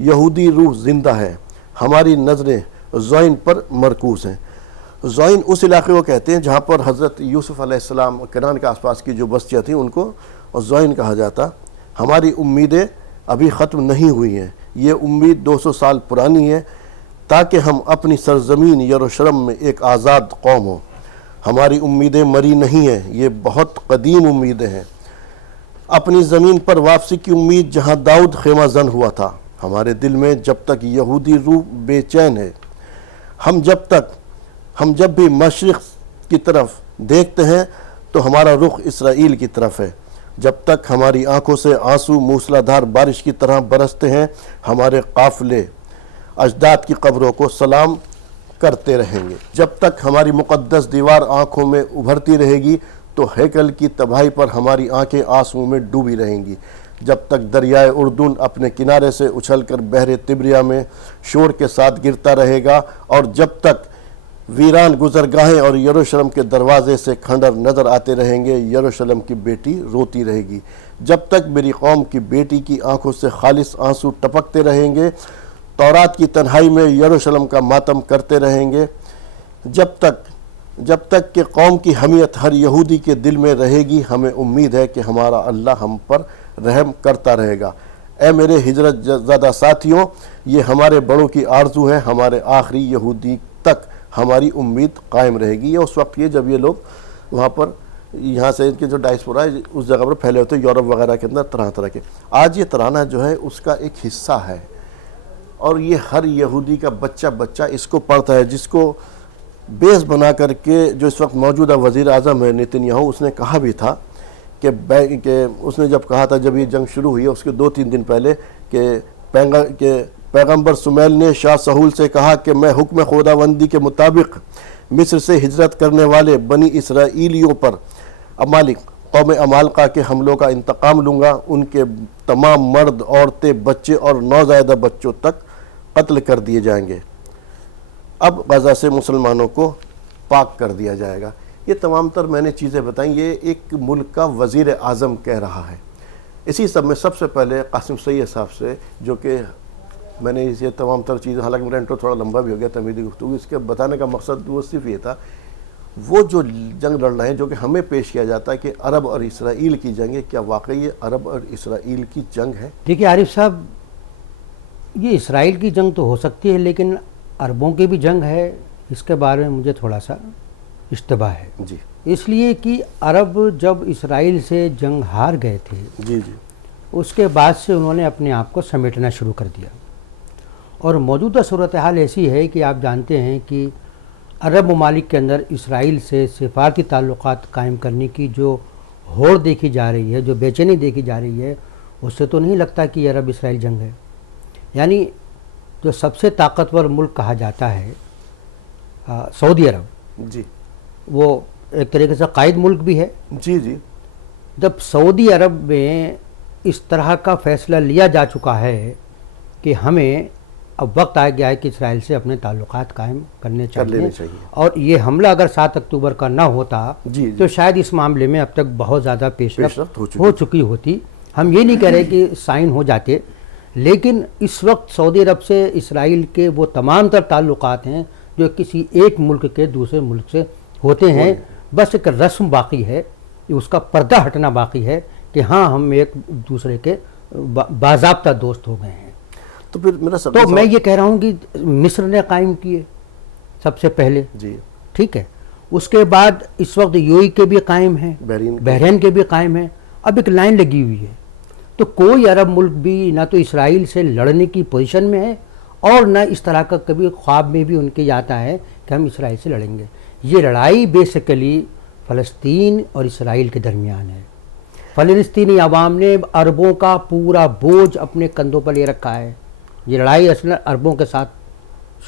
یہودی روح زندہ ہے، ہماری نظریں زوین پر مرکوز ہیں۔ زوین اس علاقے کو کہتے ہیں جہاں پر حضرت یوسف علیہ السلام کنعان کے آس پاس کی جو بستیاں تھیں ان کو زوین کہا جاتا۔ ہماری امیدیں ابھی ختم نہیں ہوئی ہیں، یہ امید 200 سال پرانی ہے تاکہ ہم اپنی سرزمین یروشلم میں ایک آزاد قوم ہوں۔ ہماری امیدیں مری نہیں ہیں، یہ بہت قدیم امیدیں ہیں۔ اپنی زمین پر واپسی کی امید جہاں داؤد خیمہ زن ہوا تھا۔ ہمارے دل میں جب تک یہودی روح بے چین ہے، ہم جب بھی مشرق کی طرف دیکھتے ہیں تو ہمارا رخ اسرائیل کی طرف ہے۔ جب تک ہماری آنکھوں سے آنسو موسلادھار بارش کی طرح برستے ہیں، ہمارے قافلے اجداد کی قبروں کو سلام کرتے رہیں گے۔ جب تک ہماری مقدس دیوار آنکھوں میں ابھرتی رہے گی تو ہیکل کی تباہی پر ہماری آنکھیں آنسو میں ڈوبی رہیں گی۔ جب تک دریائے اردن اپنے کنارے سے اچھل کر بحر تبریہ میں شور کے ساتھ گرتا رہے گا، اور جب تک ویران گزرگاہیں اور یروشلم کے دروازے سے کھنڈر نظر آتے رہیں گے، یروشلم کی بیٹی روتی رہے گی۔ جب تک میری قوم کی بیٹی کی آنکھوں سے خالص آنسو ٹپکتے رہیں گے، تورات کی تنہائی میں یروشلم کا ماتم کرتے رہیں گے، جب تک کہ قوم کی حمیت ہر یہودی کے دل میں رہے گی، ہمیں امید ہے کہ ہمارا اللہ ہم پر رحم کرتا رہے گا۔ اے میرے ہجرت زدہ ساتھیوں، یہ ہمارے بڑوں کی آرزو ہے، ہمارے آخری یہودی تک ہماری امید قائم رہے گی۔ یہ اس وقت یہ جب یہ لوگ وہاں پر یہاں سے ان کے جو ڈائسپورا ہے اس جگہ پر پھیلے ہوتے ہیں، یورپ وغیرہ کے اندر طرح طرح کے، آج یہ ترانہ جو ہے اس کا ایک حصہ ہے، اور یہ ہر یہودی کا بچہ اس کو پڑھتا ہے، جس کو بیس بنا کر کے جو اس وقت موجودہ وزیر اعظم ہے نیتن یاہو، اس نے کہا بھی تھا کہ اس نے جب کہا تھا جب یہ جنگ شروع ہوئی ہے اس کے 2-3 دن پہلے کہ پیغمبر سمیل نے شاہ سہول سے کہا کہ میں حکم خداوندی کے مطابق مصر سے ہجرت کرنے والے بنی اسرائیلیوں پر قوم عمالقہ کے حملوں کا انتقام لوں گا، ان کے تمام مرد، عورتیں، بچے اور نوزائیدہ بچوں تک قتل کر دیے جائیں گے۔ اب غزہ سے مسلمانوں کو پاک کر دیا جائے گا۔ یہ تمام تر میں نے چیزیں بتائیں، یہ ایک ملک کا وزیر اعظم کہہ رہا ہے۔ اسی سب میں سب سے پہلے قاسم سید صاحب سے، جو کہ میں نے یہ تمام تر چیزیں، حالانکہ میرا انٹرو تھوڑا لمبا بھی ہو گیا تمہیدی گفتگو، اس کے بتانے کا مقصد وہ صرف یہ تھا، وہ جو جنگ لڑ رہے ہیں جو کہ ہمیں پیش کیا جاتا ہے کہ عرب اور اسرائیل کی جنگ ہے، کیا واقعی یہ عرب اور اسرائیل کی جنگ ہے؟ دیکھیے عارف صاحب، یہ اسرائیل کی جنگ تو ہو سکتی ہے لیکن عربوں کی بھی جنگ ہے، اس کے بارے میں مجھے تھوڑا سا اشتباہ ہے۔ جی، اس لیے کہ عرب جب اسرائیل سے جنگ ہار گئے تھے، جی جی، اس کے بعد سے انہوں نے اپنے آپ کو سمیٹنا شروع کر دیا، اور موجودہ صورتحال ایسی ہے کہ آپ جانتے ہیں کہ عرب ممالک کے اندر اسرائیل سے سفارتی تعلقات قائم کرنے کی جو ہوڑ دیکھی جا رہی ہے، جو بے چینی دیکھی جا رہی ہے، اس سے تو نہیں لگتا کہ یہ عرب اسرائیل جنگ ہے۔ یعنی جو سب سے طاقتور ملک کہا جاتا ہے سعودی عرب، جی وہ ایک طریقے سے قائد ملک بھی ہے۔ جی جی، جب سعودی عرب میں اس طرح کا فیصلہ لیا جا چکا ہے کہ ہمیں اب وقت آ گیا ہے کہ اسرائیل سے اپنے تعلقات قائم کرنے چاہیے، اور یہ حملہ اگر 7 اکتوبر کا نہ ہوتا تو شاید اس معاملے میں اب تک بہت زیادہ پیش رفت ہو چکی ہوتی۔ ہم یہ نہیں کہہ رہے کہ سائن ہو جاتے، لیکن اس وقت سعودی عرب سے اسرائیل کے وہ تمام تر تعلقات ہیں جو کسی ایک ملک کے دوسرے ملک سے ہوتے ہیں، بس ایک رسم باقی ہے، اس کا پردہ ہٹنا باقی ہے کہ ہاں ہم ایک دوسرے کے باضابطہ دوست ہو گئے ہیں۔ تو پھر میرا تو میں یہ کہہ رہا ہوں کہ مصر نے قائم کیے سب سے پہلے، جی ٹھیک ہے، اس کے بعد اس وقت یو ای کے بھی قائم ہیں، بحرین کے بھی قائم ہیں، اب ایک لائن لگی ہوئی ہے۔ تو کوئی عرب ملک بھی نہ تو اسرائیل سے لڑنے کی پوزیشن میں ہے، اور نہ اس طرح کا کبھی خواب میں بھی ان کے آتا ہے کہ ہم اسرائیل سے لڑیں گے۔ یہ لڑائی بیسیکلی فلسطین اور اسرائیل کے درمیان ہے۔ فلسطینی عوام نے عربوں کا پورا بوجھ اپنے کندھوں پر لے رکھا ہے۔ یہ لڑائی اصل عربوں کے ساتھ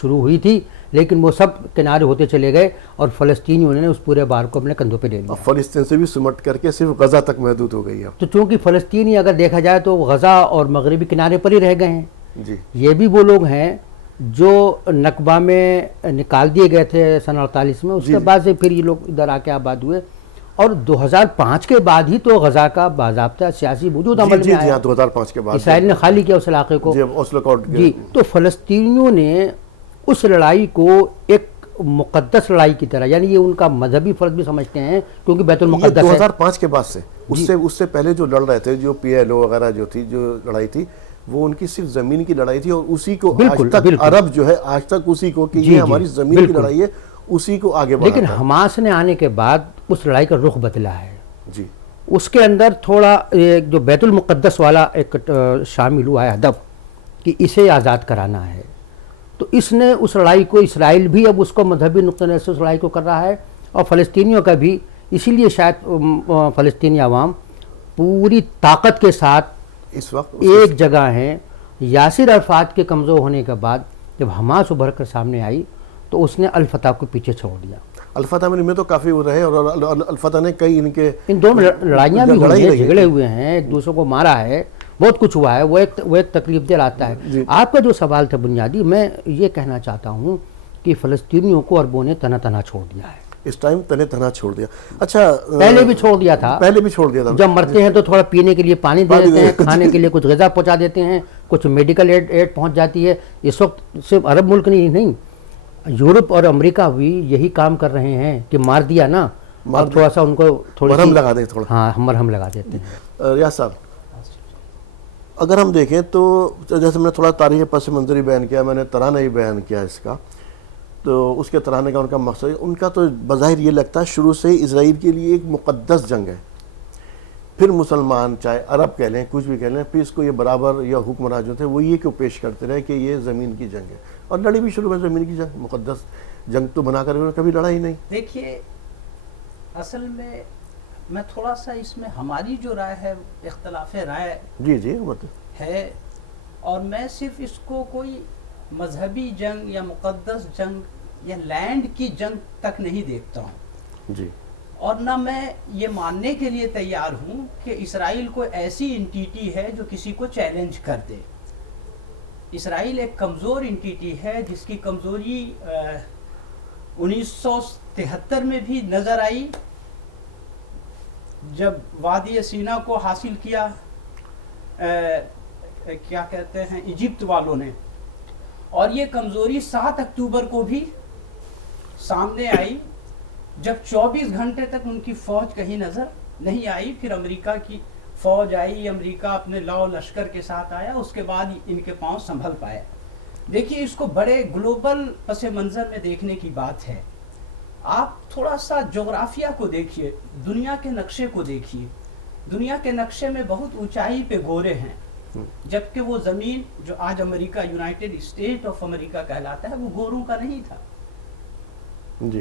شروع ہوئی تھی، لیکن وہ سب کنارے ہوتے چلے گئے اور فلسطینیوں نے اس پورے بار کو اپنے کندھوں پہ لے لیا۔ فلسطین سے بھی سمٹ کر کے صرف غزہ تک محدود ہو گئی ہے۔ تو چونکہ فلسطینی اگر دیکھا جائے تو غزہ اور مغربی کنارے پر ہی رہ گئے ہیں۔ جی، یہ بھی وہ لوگ ہیں جو نکبہ میں نکال دیے گئے تھے سن 48 میں، اس کے بعد سے پھر یہ لوگ ادھر آ کے آباد ہوئے، اور 2005 کے بعد ہی تو غزہ کا باضابطہ سیاسی وجود عمل میں آیا. 2005 کے بعد اسرائیل نے خالی کیا اس علاقے کو. جی اوسلو اکارڈ جی تو فلسطینیوں نے اس لڑائی کو ایک مقدس لڑائی کی طرح، یعنی یہ ان کا مذہبی فرض بھی سمجھتے ہیں کیونکہ بیت المقدس ہے. 2005 کے بعد سے اس سے پہلے جو لڑ رہے تھے، جو پی ایل او وغیرہ جو تھی، جو لڑائی تھی، وہ ان کی صرف زمین کی لڑائی تھی، اور اسی کو آج تک عرب جو ہے آج تک اسی کو کہ یہ ہماری زمین کی لڑائی ہے، اسی کو آگے بڑھاتا ہے. لیکن حماس نے آنے کے بعد اس لڑائی کا رخ بدلا ہے. جی اس کے اندر تھوڑا جو بیت المقدس والا ایک شامل ہوا ہے ہدف کہ اسے آزاد کرانا ہے. تو اس نے اس لڑائی کو، اسرائیل بھی اب اس کو مذہبی نقطہ نظر سے اس لڑائی کو کر رہا ہے، اور فلسطینیوں کا بھی. اسی لیے شاید فلسطینی عوام پوری طاقت کے ساتھ اس وقت ایک جگہ ہیں. یاسر عرفات کے کمزور ہونے کے بعد جب حماس ابھر کر سامنے آئی تو اس نے الفتح کو پیچھے چھوڑ دیا. الفتح میں تو کافی وہ رہے، اور الفتح نے کئی ان دونوں لڑائیاں بھی ہوئی ہیں، جھگڑے ہوئے ہیں، ایک دوسرے کو مارا ہے، بہت کچھ ہوا ہے. وہ ایک تکلیف دہ آتا ہے. آپ کا جو سوال تھا بنیادی، میں یہ کہنا چاہتا ہوں کہ فلسطینیوں کو عربوں نے تنہا تنہا چھوڑ دیا ہے. اس ٹائم تنہا چھوڑ دیا. اچھا پہلے بھی چھوڑ دیا تھا. جب مرتے ہیں تو تھوڑا پینے کے لیے پانی دے دیتے ہیں، کھانے کے لیے کچھ غذا پہنچا دیتے ہیں، کچھ میڈیکل ایڈ پہنچ جاتی ہے. اس وقت صرف عرب ملک نہیں، یورپ اور امریکہ بھی یہی کام کر رہے ہیں کہ مار دیا نا، تھوڑا سا ان کو مرہم لگا دیں. ہاں مرہم لگا دیتے ہیں. ریاض صاحب، اگر ہم دیکھیں تو جیسے میں نے تھوڑا تاریخ پس منظری بیان کیا، میں نے ترانہ ہی بیان کیا اس کا، تو اس کے ترانے کا ان کا مقصد، ان کا تو بظاہر یہ لگتا ہے شروع سے ہی اسرائیل کے لیے ایک مقدس جنگ ہے. پھر مسلمان چاہے عرب کہہ لیں، کچھ بھی کہہ لیں، پھر اس کو یہ برابر یا حکمراں جو تھے وہ یہ کیوں پیش کرتے رہے کہ یہ زمین کی جنگ ہے. اور لڑی بھی شروع میں زمین کی جنگ، مقدس جنگ تو بنا کر انہوں نے کبھی لڑا ہی نہیں. دیکھیے اصل میں تھوڑا سا اس میں ہماری جو رائے ہے، اختلاف رائے جی ہے، اور میں صرف اس کو کوئی مذہبی جنگ یا مقدس جنگ یا لینڈ کی جنگ تک نہیں دیکھتا ہوں. جی اور نہ میں یہ ماننے کے لیے تیار ہوں کہ اسرائیل کو ایسی انٹیٹی ہے جو کسی کو چیلنج کر دے. اسرائیل ایک کمزور انٹیٹی ہے جس کی کمزوری 1973 میں بھی نظر آئی جب وادی سینا کو حاصل کیا کیا کہتے ہیں ایجپٹ والوں نے، اور یہ کمزوری 7 اکتوبر کو بھی سامنے آئی جب 24 گھنٹے تک ان کی فوج کہیں نظر نہیں آئی. پھر امریکہ کی فوج آئی، امریکہ اپنے لاؤ لشکر کے ساتھ آیا، اس کے بعد ان کے پاؤں سنبھل پائے. دیکھیے اس کو بڑے گلوبل پس منظر میں دیکھنے کی بات ہے. آپ تھوڑا سا جغرافیہ کو دیکھیے، دنیا کے نقشے کو دیکھیے. دنیا کے نقشے میں بہت اونچائی پہ گورے ہیں، جبکہ وہ زمین جو آج امریکہ یونائٹڈ اسٹیٹ آف امریکہ کہلاتا ہے وہ گوروں کا نہیں تھا.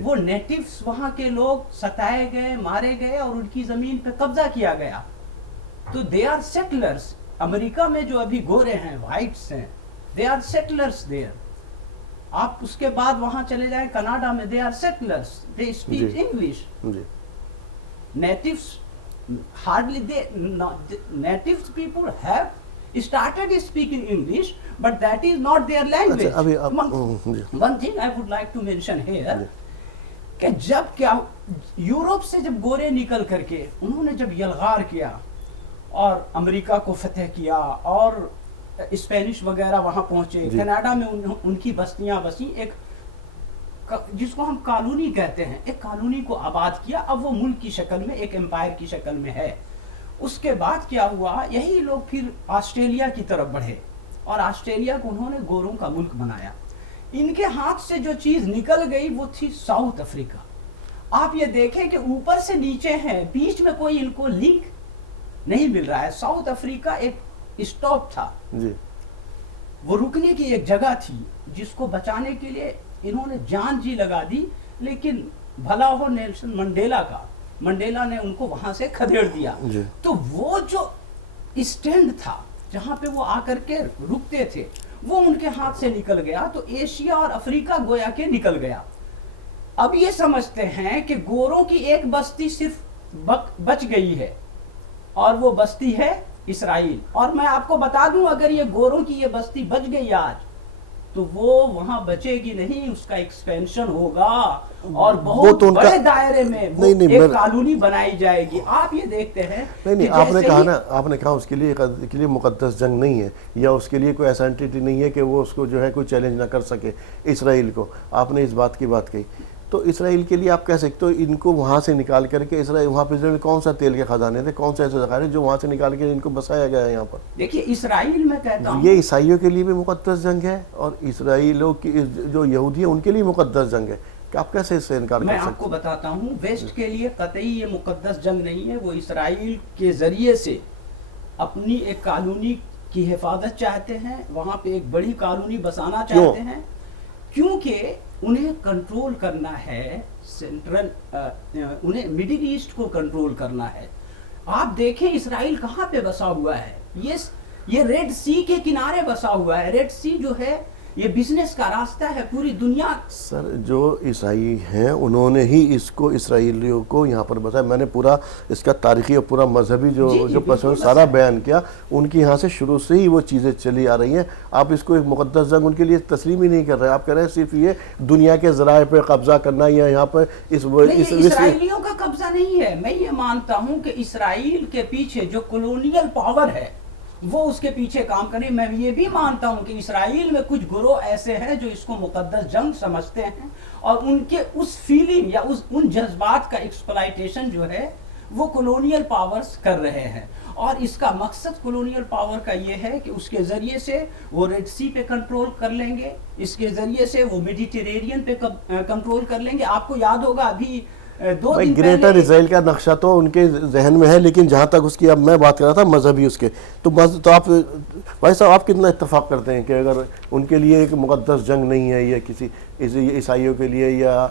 وہ نیٹیوز وہاں کے لوگ ستائے گئے، مارے گئے اور ان کی زمین پہ قبضہ کیا گیا. تو دے آر سیٹلرز. امریکہ میں جو ابھی گورے ہیں، وائٹس ہیں، دے آر سیٹلرز دیئر. آپ اس کے بعد وہاں چلے جائیں کینیڈا میں، they are settlers, they speak English. Natives hardly natives people have started speaking English, but that is not their language. One thing I would like to mention here کہ جب کیا یورپ سے جب گورے نکل کر کے انہوں نے جب یلغار کیا اور امریکہ کو فتح کیا اور اسپینش وغیرہ وہاں پہنچے، کینیڈا میں ان کی بستیاں بسی، ایک جس کو ہم کالونی کہتے ہیں، ایک کالونی کو آباد کیا. اب وہ ملک کی شکل میں، ایک امپائر کی شکل میں ہے. اس کے بعد کیا ہوا، یہی لوگ پھر آسٹریلیا کی طرف بڑھے اور آسٹریلیا کو انہوں نے گوروں کا ملک بنایا. ان کے ہاتھ سے جو چیز نکل گئی وہ تھی ساؤتھ افریقہ. آپ یہ دیکھیں کہ اوپر سے نیچے ہیں، بیچ میں کوئی ان کو لنک نہیں مل رہا ہے. ساؤتھ افریقہ ایک اسٹاپ تھا، وہ رکنے کی ایک جگہ تھی جس کو بچانے کے لیے انہوں نے جان جی لگا دی. لیکن بھلا ہو نیلسن منڈیلا کا، منڈیلا نے ان کو وہاں سے کھدیڑ دیا. تو وہ جو اسٹینڈ تھا جہاں پہ وہ آ کر کے رکتے تھے وہ ان کے ہاتھ سے نکل گیا. تو ایشیا اور افریقہ گویا کے نکل گیا. اب یہ سمجھتے ہیں کہ گوروں کی ایک بستی صرف بچ گئی ہے اور وہ بستی ہے اسرائیل. اور میں آپ کو بتا دوں اگر یہ گوروں کی یہ بستی بچ گئی آج تو وہ وہاں بچے گی نہیں, اس کا ایکسپینشن ہوگا اور بہت بڑے دائرے میں ایک کالونی بنائی جائے گی. آپ یہ دیکھتے ہیں نہیں آپ نے کہا نا, آپ نے کہا اس کے لیے مقدس جنگ نہیں ہے, یا اس کے لیے کوئی ایسا اینٹیٹی نہیں ہے کہ وہ اس کو جو ہے کوئی چیلنج نہ کر سکے اسرائیل کو. آپ نے اس بات کی بات کہی, تو اسرائیل کے لیے آپ کہہ سکتے ہو ان کو وہاں سے نکال کر کے اسرائیل, وہاں پہ اسرائیل کون سا تیل کے خزانے تھے, کون سے ایسے ذخائر جو وہاں سے نکال کے ان کو بسایا گیا ہے یہاں پر. دیکھیے اسرائیل میں کہتا ہوں یہ عیسائیوں کے لیے بھی مقدس جنگ ہے اور اسرائیلوں کی جو یہودی ہیں ان کے لیے مقدس جنگ ہے, کہ آپ کیسے اس سے انکار کر سکتے ہیں؟ میں آپ کو بتاتا ہوں, ویسٹ کے لیے قطعی یہ مقدس جنگ نہیں ہے. وہ اسرائیل کے ذریعے سے اپنی ایک کالونی کی حفاظت چاہتے ہیں, وہاں پہ ایک بڑی کالونی بسانا چاہتے ہیں, کیونکہ انہیں کنٹرول کرنا ہے سینٹرل, انہیں مڈل ایسٹ کو کنٹرول کرنا ہے. آپ دیکھیں اسرائیل کہاں پہ بسا ہوا ہے, یہ ریڈ سی کے کنارے بسا ہوا ہے. ریڈ سی جو ہے یہ بزنس کا راستہ ہے پوری دنیا. سر جو عیسائی ہیں انہوں نے ہی اس کو اسرائیلیوں کو یہاں پر بتایا. میں نے پورا اس کا تاریخی اور پورا مذہبی جو پسند سارا بیان کیا. ان کی یہاں سے شروع سے ہی وہ چیزیں چلی آ رہی ہیں. آپ اس کو ایک مقدس جنگ ان کے لیے تسلیم ہی نہیں کر رہے. آپ کہہ رہے ہیں صرف یہ دنیا کے ذرائع پہ قبضہ کرنا, یا یہاں پر اسرائیلیوں کا قبضہ نہیں ہے. میں یہ مانتا ہوں کہ اسرائیل کے پیچھے جو کولونیل پاور ہے وہ اس کے پیچھے کام کریں. میں یہ بھی مانتا ہوں کہ اسرائیل میں کچھ گروہ ایسے ہیں جو اس کو مقدس جنگ سمجھتے ہیں, اور ان کے اس فیلنگ یا ان جذبات کا ایکسپلائٹیشن جو ہے وہ کولونیل پاورز کر رہے ہیں. اور اس کا مقصد کولونیل پاور کا یہ ہے کہ اس کے ذریعے سے وہ ریڈ سی پہ کنٹرول کر لیں گے, اس کے ذریعے سے وہ میڈیٹرینین پہ کنٹرول کر لیں گے. آپ کو یاد ہوگا ابھی گریٹر اسرائیل کا نقشہ تو ان کے ذہن میں ہے, لیکن جہاں تک اس کی اب میں بات کر رہا تھا مذہبی اس کے, تو آپ بھائی صاحب آپ کتنا اتفاق کرتے ہیں کہ اگر ان کے لیے ایک مقدس جنگ نہیں ہے, یا کسی عیسائیوں کے لیے یا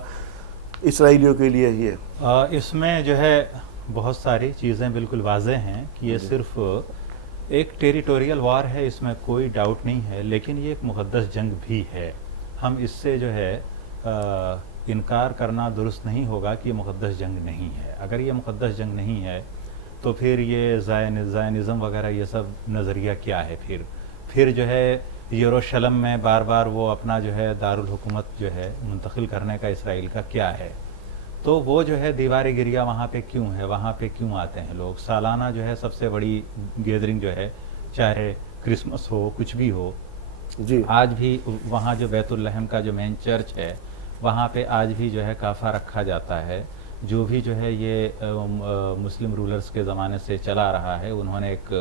اسرائیلیوں کے لیے یہ اس میں جو ہے بہت ساری چیزیں بالکل واضح ہیں کہ یہ صرف ایک ٹیریٹوریل وار ہے, اس میں کوئی ڈاؤٹ نہیں ہے, لیکن یہ ایک مقدس جنگ بھی ہے. ہم اس سے جو ہے انکار کرنا درست نہیں ہوگا کہ یہ مقدس جنگ نہیں ہے. اگر یہ مقدس جنگ نہیں ہے تو پھر یہ زائنزم وغیرہ یہ سب نظریہ کیا ہے؟ پھر جو ہے یروشلم میں بار بار وہ اپنا جو ہے دارالحکومت جو ہے منتقل کرنے کا اسرائیل کا کیا ہے؟ تو وہ جو ہے دیوار گریا وہاں پہ کیوں ہے, وہاں پہ کیوں آتے ہیں لوگ؟ سالانہ جو ہے سب سے بڑی گیدرنگ جو ہے, چاہے کرسمس ہو کچھ بھی ہو, جی آج بھی وہاں جو بیت الحم کا جو مین چرچ ہے وہاں پہ آج بھی جو ہے کافہ رکھا جاتا ہے. جو بھی جو ہے یہ مسلم رولرز کے زمانے سے چلا رہا ہے, انہوں نے ایک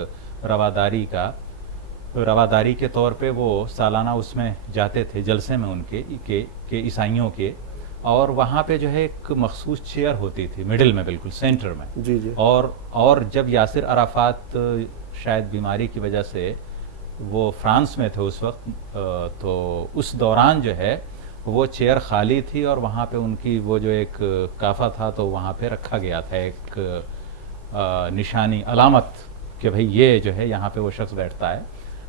رواداری کے طور پہ وہ سالانہ اس میں جاتے تھے جلسے میں ان کے عیسائیوں کے, اور وہاں پہ جو ہے ایک مخصوص چیئر ہوتی تھی مڈل میں, بالکل سینٹر میں. جی جی اور جب یاسر عرفات شاید بیماری کی وجہ سے وہ فرانس میں تھے اس وقت, تو اس دوران جو ہے وہ چیئر خالی تھی, اور وہاں پہ ان کی وہ جو ایک کافہ تھا تو وہاں پہ رکھا گیا تھا ایک نشانی علامت کہ بھئی یہ جو ہے یہاں پہ وہ شخص بیٹھتا ہے.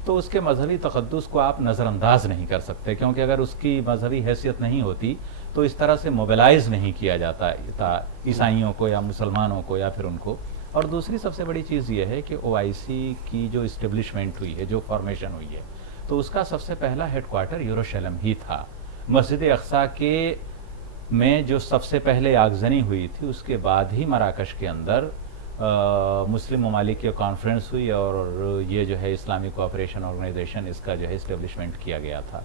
تو اس کے مذہبی تقدس کو آپ نظر انداز نہیں کر سکتے, کیونکہ اگر اس کی مذہبی حیثیت نہیں ہوتی تو اس طرح سے موبلائز نہیں کیا جاتا عیسائیوں کو یا مسلمانوں کو یا پھر ان کو. اور دوسری سب سے بڑی چیز یہ ہے کہ OIC کی جو اسٹیبلشمنٹ ہوئی ہے, جو فارمیشن ہوئی ہے, تو اس کا سب سے پہلا ہیڈ کوارٹر یروشلم ہی تھا. مسجد اقصیٰ کے میں جو سب سے پہلے آگزنی ہوئی تھی اس کے بعد ہی مراکش کے اندر مسلم ممالک کی کانفرنس ہوئی, اور یہ جو ہے اسلامی کوآپریشن آرگنائزیشن اس کا جو ہے اسٹیبلشمنٹ کیا گیا تھا.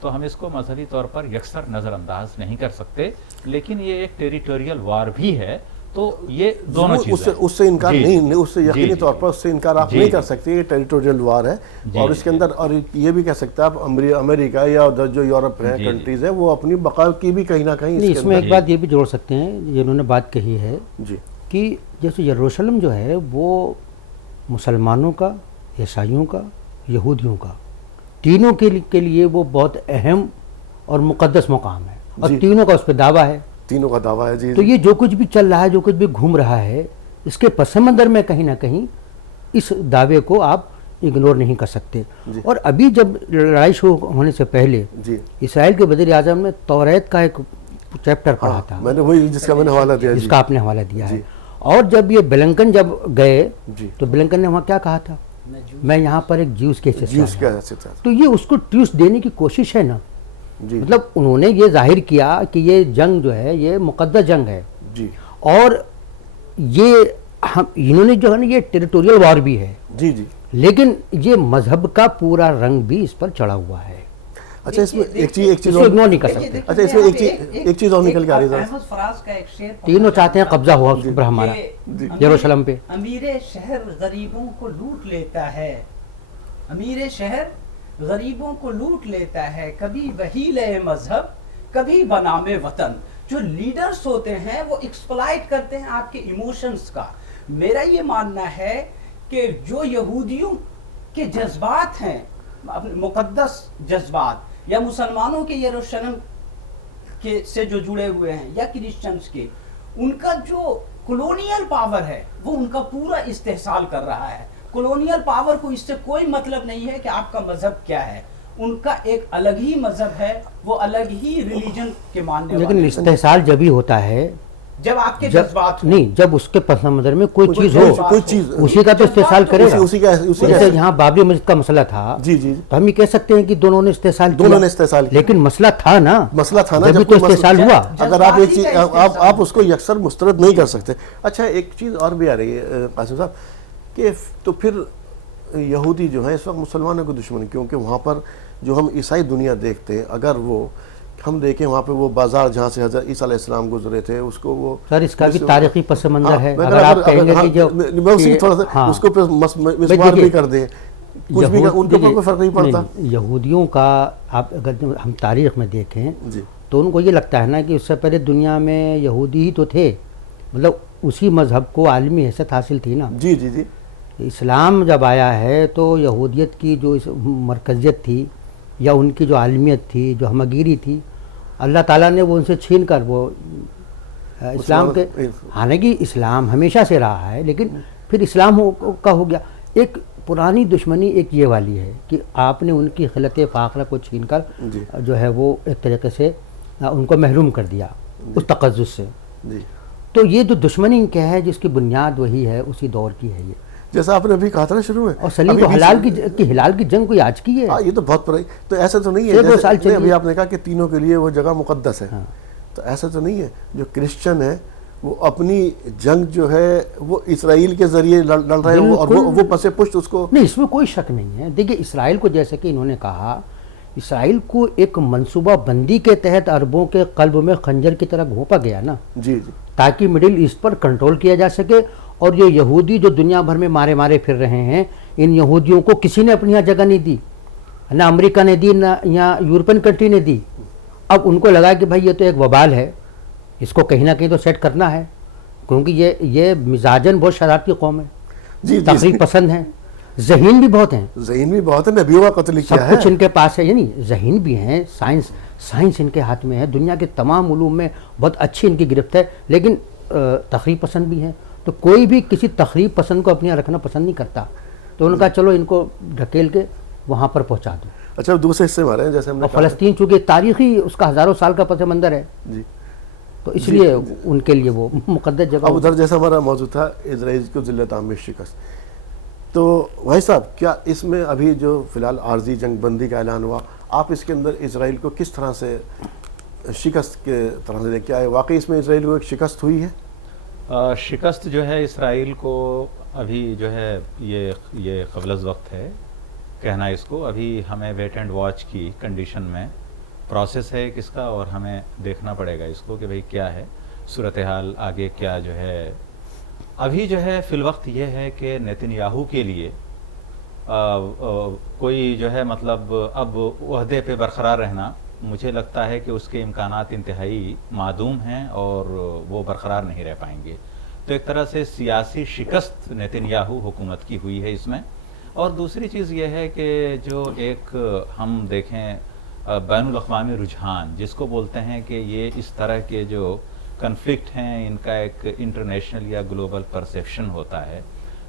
تو ہم اس کو مذہبی طور پر یکسر نظر انداز نہیں کر سکتے, لیکن یہ ایک ٹیریٹوریل وار بھی ہے. تو یہ دونوں چیزیں اس سے انکار نہیں, اس سے یقینی طور پر اس سے انکار آپ نہیں کر سکتے. یہ ٹیریٹوریل وار ہے, اور اس کے اندر اور یہ بھی کہہ سکتے ہیں آپ امریکہ یا ادھر جو یورپ ہے کنٹریز ہیں وہ اپنی بقا کی بھی کہیں نہ کہیں اس میں ایک بات یہ بھی جوڑ سکتے ہیں, جنہوں نے بات کہی ہے جی کہ جیسے یروشلم جو ہے وہ مسلمانوں کا, عیسائیوں کا, یہودیوں کا, تینوں کے لیے وہ بہت اہم اور مقدس مقام ہے, اور تینوں کا اس پہ دعویٰ ہے, تینوں کا دعویٰ ہے. جی تو یہ جو کچھ بھی چل رہا ہے, جو کچھ بھی گھوم رہا ہے, اس کے پس منظر میں کہیں نہ کہیں اس دعوے کو آپ اگنور نہیں کر سکتے. اور ابھی جب لڑائی شروع ہونے سے پہلے اسرائیل کے وزیر اعظم نے توریت کا ایک چیپٹر پڑھا تھا, میں نے وہی جس کا میں نے حوالہ دیا, جس کا آپ نے حوالہ دیا ہے. اور جب یہ بلنکن جب گئے تو بلنکن نے وہاں کیا کہا تھا میں یہاں پر ایک جیوس کے جیوس کا تو یہ اس کو ٹویسٹ دینے کی کوشش ہے نا. جی مطلب انہوں نے یہ ظاہر کیا کہ یہ جنگ جو ہے یہ مقدس جنگ ہے جی اور یہ انہوں نے جو ہے نا یہ ٹیریٹوریل وار بھی ہے جی جی لیکن یہ مذہب کا پورا رنگ بھی اس پر چڑھا ہوا ہے. اچھا اس میں ایک چیز اس کو اگنور نہیں کر سکتے. اچھا اس میں ایک چیز اور نکل کے آ رہی ہے. احمد فراز کا ایک شعر تینوں چاہتے ہیں قبضہ ہوا اس پر ہمارا یروشلم پہ. امیر شہر غریبوں کو لوٹ لیتا ہے, امیر شہر غریبوں کو لوٹ لیتا ہے, کبھی وہیل مذہب کبھی بنام وطن. جو لیڈرز ہوتے ہیں وہ ایکسپلائٹ کرتے ہیں آپ کے ایموشنز کا. میرا یہ ماننا ہے کہ جو یہودیوں کے جذبات ہیں مقدس جذبات یا مسلمانوں کے یروشلم کے سے جو جڑے ہوئے ہیں یا کرسچنز کے, ان کا جو کلونیل پاور ہے وہ ان کا پورا استحصال کر رہا ہے. کلونیل پاور کو اس سے کوئی مطلب نہیں ہے کہ آپ کا مذہب کیا ہے, ان کا ایک الگ ہی مذہب ہے, وہ الگ ہی ریلیجن کے ماننے والے. لیکن استحصال جب ہی ہوتا ہے جب آپ کے جذبات نہیں, جب اس کے پس منظر میں کوئی چیز ہو, کوئی چیز اسی کا تو استحصال کرے گا. جیسے یہاں بابری مسجد کا مسئلہ تھا جی جی تو ہم یہ کہہ سکتے ہیں کہ دونوں نے استحصال کیا, دونوں نے استحصال کیا, لیکن مسئلہ تھا نا, جب تو استحصال ہوا. اگر آپ ایک چیز آپ اس کو یکسر مسترد نہیں کر سکتے. اچھا ایک چیز اور بھی آ رہی ہے قاسم صاحب کہ تو پھر یہودی جو ہیں اس وقت مسلمانوں کو دشمن, کیونکہ وہاں پر جو ہم عیسائی دنیا دیکھتے ہیں, اگر وہ ہم دیکھیں وہاں پہ وہ بازار جہاں سے حضرت عیسیٰ علیہ السلام گزرے تھے, اس کو وہ سر اس کا بھی تاریخی پس منظر ہے. اگر آپ کہیں گے کہ جو تھوڑا سا اس کو مسمار بھی کر دیں, کچھ بھی ان کو کوئی فرق نہیں پڑتا. یہودیوں کا آپ اگر ہم تاریخ میں دیکھیں تو ان کو یہ لگتا ہے نا کہ اس سے پہلے دنیا میں یہودی ہی تو تھے, مطلب اسی مذہب کو عالمی حیثیت حاصل تھی نا. جی جی جی. اسلام جب آیا ہے تو یہودیت کی جو مرکزیت تھی یا ان کی جو عالمیت تھی, جو ہمگیری تھی, اللہ تعالیٰ نے وہ ان سے چھین کر وہ اسلام کے, حالانکہ اسلام ہمیشہ سے رہا ہے لیکن پھر اسلام کا ہو گیا. ایک پرانی دشمنی ایک یہ والی ہے کہ آپ نے ان کی خلت فاخرہ کو چھین کر جو ہے وہ ایک طریقے سے ان کو محروم کر دیا اس تقزز سے. تو یہ جو دشمنی کیا ہے جس کی بنیاد وہی ہے, اسی دور کی ہے. یہ جیسا آپ نے ابھی کہا تھا نا شروع میں, اور سلیم تو ہلال کی جنگ کوئی آج کی ہے. یہ تو بہت پرائی, تو ایسا تو نہیں ہے ابھی آپ نے کہا کہ تینوں کے لیے وہ جگہ مقدس ہے, تو ایسا تو نہیں ہے. جو کرسچن ہے وہ اپنی جنگ جو ہے وہ اسرائیل کے ذریعے لڑ رہے ہیں اور وہ پس پشت اس کو. نہیں, اس میں کوئی شک نہیں ہے. دیکھیے اسرائیل کو جیسے کہ انہوں نے کہا, اسرائیل کو ایک منصوبہ بندی کے تحت عربوں کے قلب میں خنجر کی طرح گھونپا گیا نا, جی جی, تاکہ مڈل ایسٹ پر کنٹرول کیا جا سکے. اور یہ یہودی جو دنیا بھر میں مارے پھر رہے ہیں, ان یہودیوں کو کسی نے اپنی یہاں جگہ نہیں دی, نہ امریکہ نے دی نہ یہاں یورپین کنٹری نے دی. اب ان کو لگا کہ بھائی یہ تو ایک وبال ہے, اس کو کہیں نہ کہیں تو سیٹ کرنا ہے, کیونکہ یہ مزاجن بہت شرارتی قوم ہے, تقریب پسند ہیں, ذہین بھی بہت ہیں, نبیوں کا قتل کیا ہے, سب کچھ ان کے پاس ہے. یعنی ذہین بھی ہیں, سائنس ان کے ہاتھ میں ہے, دنیا کے تمام علوم میں بہت اچھی ان کی گرفت ہے, لیکن تقریب پسند بھی ہیں. تو کوئی بھی کسی تقریب پسند کو اپنے یہاں رکھنا پسند نہیں کرتا, تو ان کا چلو ان کو ڈھکیل کے وہاں پر پہنچا دو. اچھا دوسرے حصے میں آ رہے ہیں, جیسے ہم نے فلسطین چونکہ تاریخی اس کا ہزاروں سال کا پس منظر ہے جی, تو اس لیے ان کے لیے وہ مقدس جگہ. اب ادھر جیسا ہمارا موضوع تھا اسرائیل کو ذلت عام میں شکست, تو بھائی صاحب کیا اس میں ابھی جو فی الحال عارضی جنگ بندی کا اعلان ہوا, آپ اس کے اندر اسرائیل کو کس طرح سے شکست کے طرح سے کیا ہے, واقعی اس میں اسرائیل کو ایک شکست ہوئی ہے؟ شکست جو ہے اسرائیل کو ابھی جو ہے یہ قبل از وقت ہے کہنا اس کو. ابھی ہمیں ویٹ اینڈ واچ کی کنڈیشن میں پروسیس ہے کس کا, اور ہمیں دیکھنا پڑے گا اس کو کہ بھئی کیا ہے صورتحال آگے, کیا جو ہے. ابھی جو ہے فی الوقت یہ ہے کہ نیتن یاہو کے لیے کوئی جو ہے مطلب اب عہدے پہ برقرار رہنا, مجھے لگتا ہے کہ اس کے امکانات انتہائی معدوم ہیں اور وہ برقرار نہیں رہ پائیں گے. تو ایک طرح سے سیاسی شکست نیتن یاہو حکومت کی ہوئی ہے اس میں. اور دوسری چیز یہ ہے کہ جو ایک ہم دیکھیں بین الاقوامی رجحان جس کو بولتے ہیں کہ یہ اس طرح کے جو کنفلکٹ ہیں ان کا ایک انٹرنیشنل یا گلوبل پرسیپشن ہوتا ہے.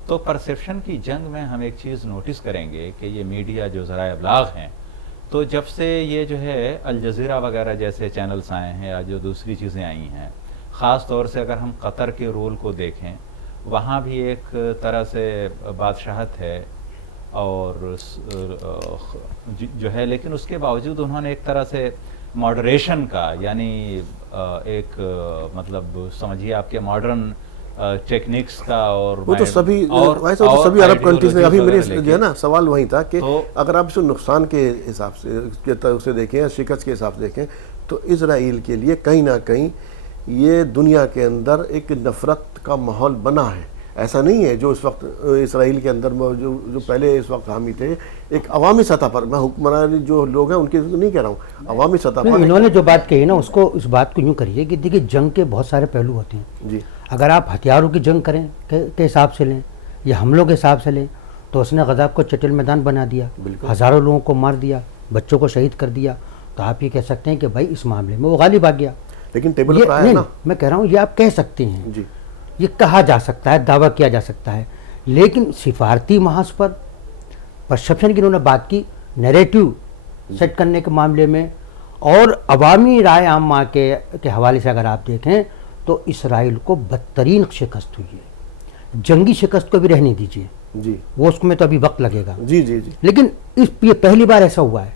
تو پرسیپشن کی جنگ میں ہم ایک چیز نوٹس کریں گے کہ یہ میڈیا جو ذرائع ابلاغ ہیں, تو جب سے یہ جو ہے الجزیرہ وغیرہ جیسے چینلز آئے ہیں یا جو دوسری چیزیں آئی ہیں, خاص طور سے اگر ہم قطر کے رول کو دیکھیں, وہاں بھی ایک طرح سے بادشاہت ہے اور جو ہے، لیکن اس کے باوجود انہوں نے ایک طرح سے ماڈریشن کا، یعنی ایک مطلب سمجھیے آپ کے ماڈرن ٹیکنیکس کا، اور وہ تو سبھی عرب کنٹریز نے. ابھی میری جو ہے نا سوال وہی تھا کہ اگر آپ اس نقصان کے حساب سے دیکھیں، شکست کے حساب سے دیکھیں، تو اسرائیل کے لیے کہیں نہ کہیں یہ دنیا کے اندر ایک نفرت کا ماحول بنا ہے. ایسا نہیں ہے جو اس وقت اسرائیل کے اندر جو پہلے اس وقت حامی تھے، ایک عوامی سطح پر، میں حکمران جو لوگ ہیں ان کی نہیں کہہ رہا ہوں، عوامی سطح پر انہوں نے جو بات کہی نا اس بات کو یوں کریے کہ دیکھیے جنگ کے بہت سارے پہلو ہوتے ہیں جی. اگر آپ ہتھیاروں کی جنگ کریں کے حساب سے لیں یا حملوں کے حساب سے لیں تو اس نے غزہ کو چٹل میدان بنا دیا، ہزاروں لوگوں کو مار دیا، بچوں کو شہید کر دیا. تو آپ یہ کہہ سکتے ہیں کہ بھائی اس معاملے میں وہ غالب آ گیا. لیکن ٹیبل پر آیا نا، میں کہہ رہا ہوں یہ آپ کہہ سکتے ہیں جی، یہ کہا جا سکتا ہے، دعویٰ کیا جا سکتا ہے، لیکن سفارتی محاذ پر پرسپشن کی انہوں نے بات کی، نیریٹو سیٹ کرنے کے معاملے میں، اور عوامی رائے عامہ کے حوالے سے اگر آپ دیکھیں تو اسرائیل کو بدترین شکست ہوئی ہے. جنگی شکست کو بھی رہنے دیجیے جی، وہ اس میں تو ابھی وقت لگے گا. جی جی جی. لیکن یہ پہلی بار ایسا ہوا ہے.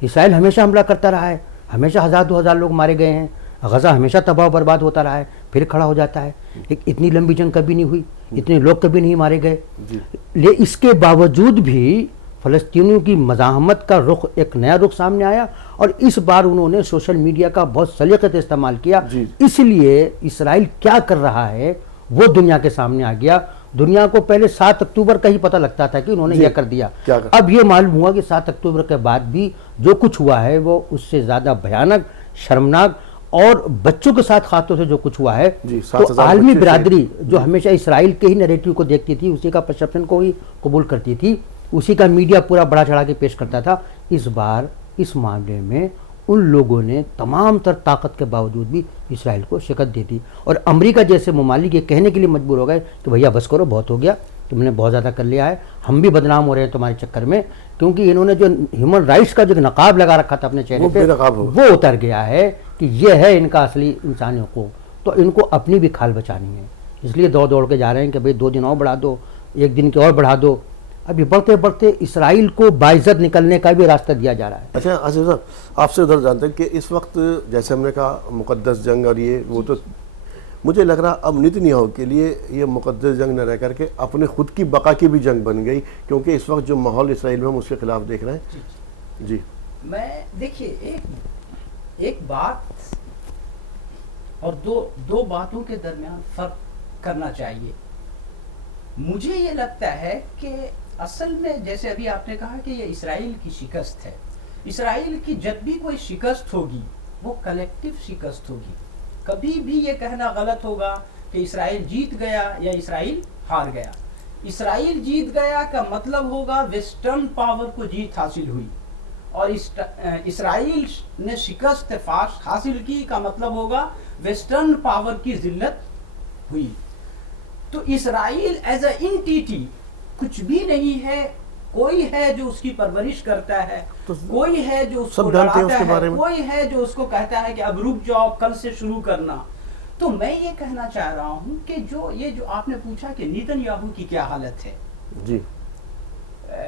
اسرائیل ہمیشہ حملہ کرتا رہا ہے، ہمیشہ 1000-2000 لوگ مارے گئے ہیں، غزہ ہمیشہ تباہ و برباد ہوتا رہا ہے، پھر کھڑا ہو جاتا ہے. اتنی لمبی جنگ کبھی نہیں ہوئی، اتنے لوگ کبھی نہیں مارے گئے. اس کے باوجود بھی فلسطینیوں کی مزاحمت کا رخ، ایک نیا رخ سامنے آیا، اور اس بار انہوں نے سوشل میڈیا کا بہت سلیقے سے استعمال کیا. اس لیے اسرائیل کیا کر رہا ہے وہ دنیا کے سامنے آ گیا. دنیا کو پہلے 7 اکتوبر کا ہی پتہ لگتا تھا کہ انہوں نے یہ کر دیا. اب یہ معلوم ہوا کہ 7 اکتوبر کے بعد بھی جو کچھ ہوا ہے وہ اس سے زیادہ بھیانک، شرمناک، اور بچوں کے ساتھ خاص طور سے جو کچھ ہوا ہے. تو عالمی برادری جو ہمیشہ اسرائیل کے ہی نیریٹو کو دیکھتی تھی، اسی کا پرسپشن کو ہی قبول کرتی تھی، اسی کا میڈیا پورا بڑا چڑھا کے پیش کرتا تھا. اس بار اس معاملے میں ان لوگوں نے تمام تر طاقت کے باوجود بھی اسرائیل کو شکست دی تھی. اور امریکہ جیسے ممالک یہ کہنے کے لیے مجبور ہو گئے کہ بھیا بس کرو، بہت ہو گیا، تم نے بہت زیادہ کر لیا ہے، ہم بھی بدنام ہو رہے ہیں تمہارے چکر میں. کیونکہ انہوں نے جو ہیومن رائٹس کا جو نقاب لگا رکھا تھا اپنے چہرے پہ، وہ اتر گیا ہے کہ یہ ہے ان کا اصلی انسانی حقوق. تو ان کو اپنی بھی کھال بچانی ہے، اس لیے دوڑ کے جا رہے ہیں کہ بھئی 2 دن اور بڑھا دو، 1 دن کے اور بڑھا دو. ابھی بڑھتے بڑھتے اسرائیل کو باعزت نکلنے کا بھی راستہ دیا جا رہا ہے. اچھا آصف صاحب، آپ سے ادھر جانتے ہیں کہ اس وقت جیسے ہم نے کہا مقدس جنگ، اور یہ وہ تو مجھے لگ رہا اب نیتنیاہو کے لیے یہ مقدس جنگ نہ رہ کر کے اپنے خود کی بقا کی بھی جنگ بن گئی، کیونکہ اس وقت جو ماحول اسرائیل میں ہم اس کے خلاف دیکھ رہے ہیں. جی، میں دیکھیے ایک بات اور دو باتوں کے درمیان فرق کرنا چاہیے. مجھے یہ لگتا ہے کہ اصل میں جیسے ابھی آپ نے کہا کہ یہ اسرائیل کی شکست ہے. اسرائیل کی جب بھی کوئی شکست ہوگی وہ کلیکٹیو شکست ہوگی. کبھی بھی یہ کہنا غلط ہوگا کہ اسرائیل جیت گیا یا اسرائیل ہار گیا. اسرائیل جیت گیا کا مطلب ہوگا ویسٹرن پاور کو جیت حاصل ہوئی، اور اسرائیل نے شکست حاصل کی کا مطلب ہوگا ویسٹرن پاور کی ذلت ہوئی. تو اسرائیل ایز اے انٹیٹی کچھ بھی نہیں ہے. کوئی ہے جو اس کی پرورش کرتا ہے، کوئی ہے جو اس کو لڑاتا ہے، کوئی ہے جو اس کو کہتا ہے کہ اب رک جاؤ، کل سے شروع کرنا. تو میں یہ کہنا چاہ رہا ہوں کہ جو آپ نے پوچھا کہ نیتنیاہو کی کیا حالت ہے، جی،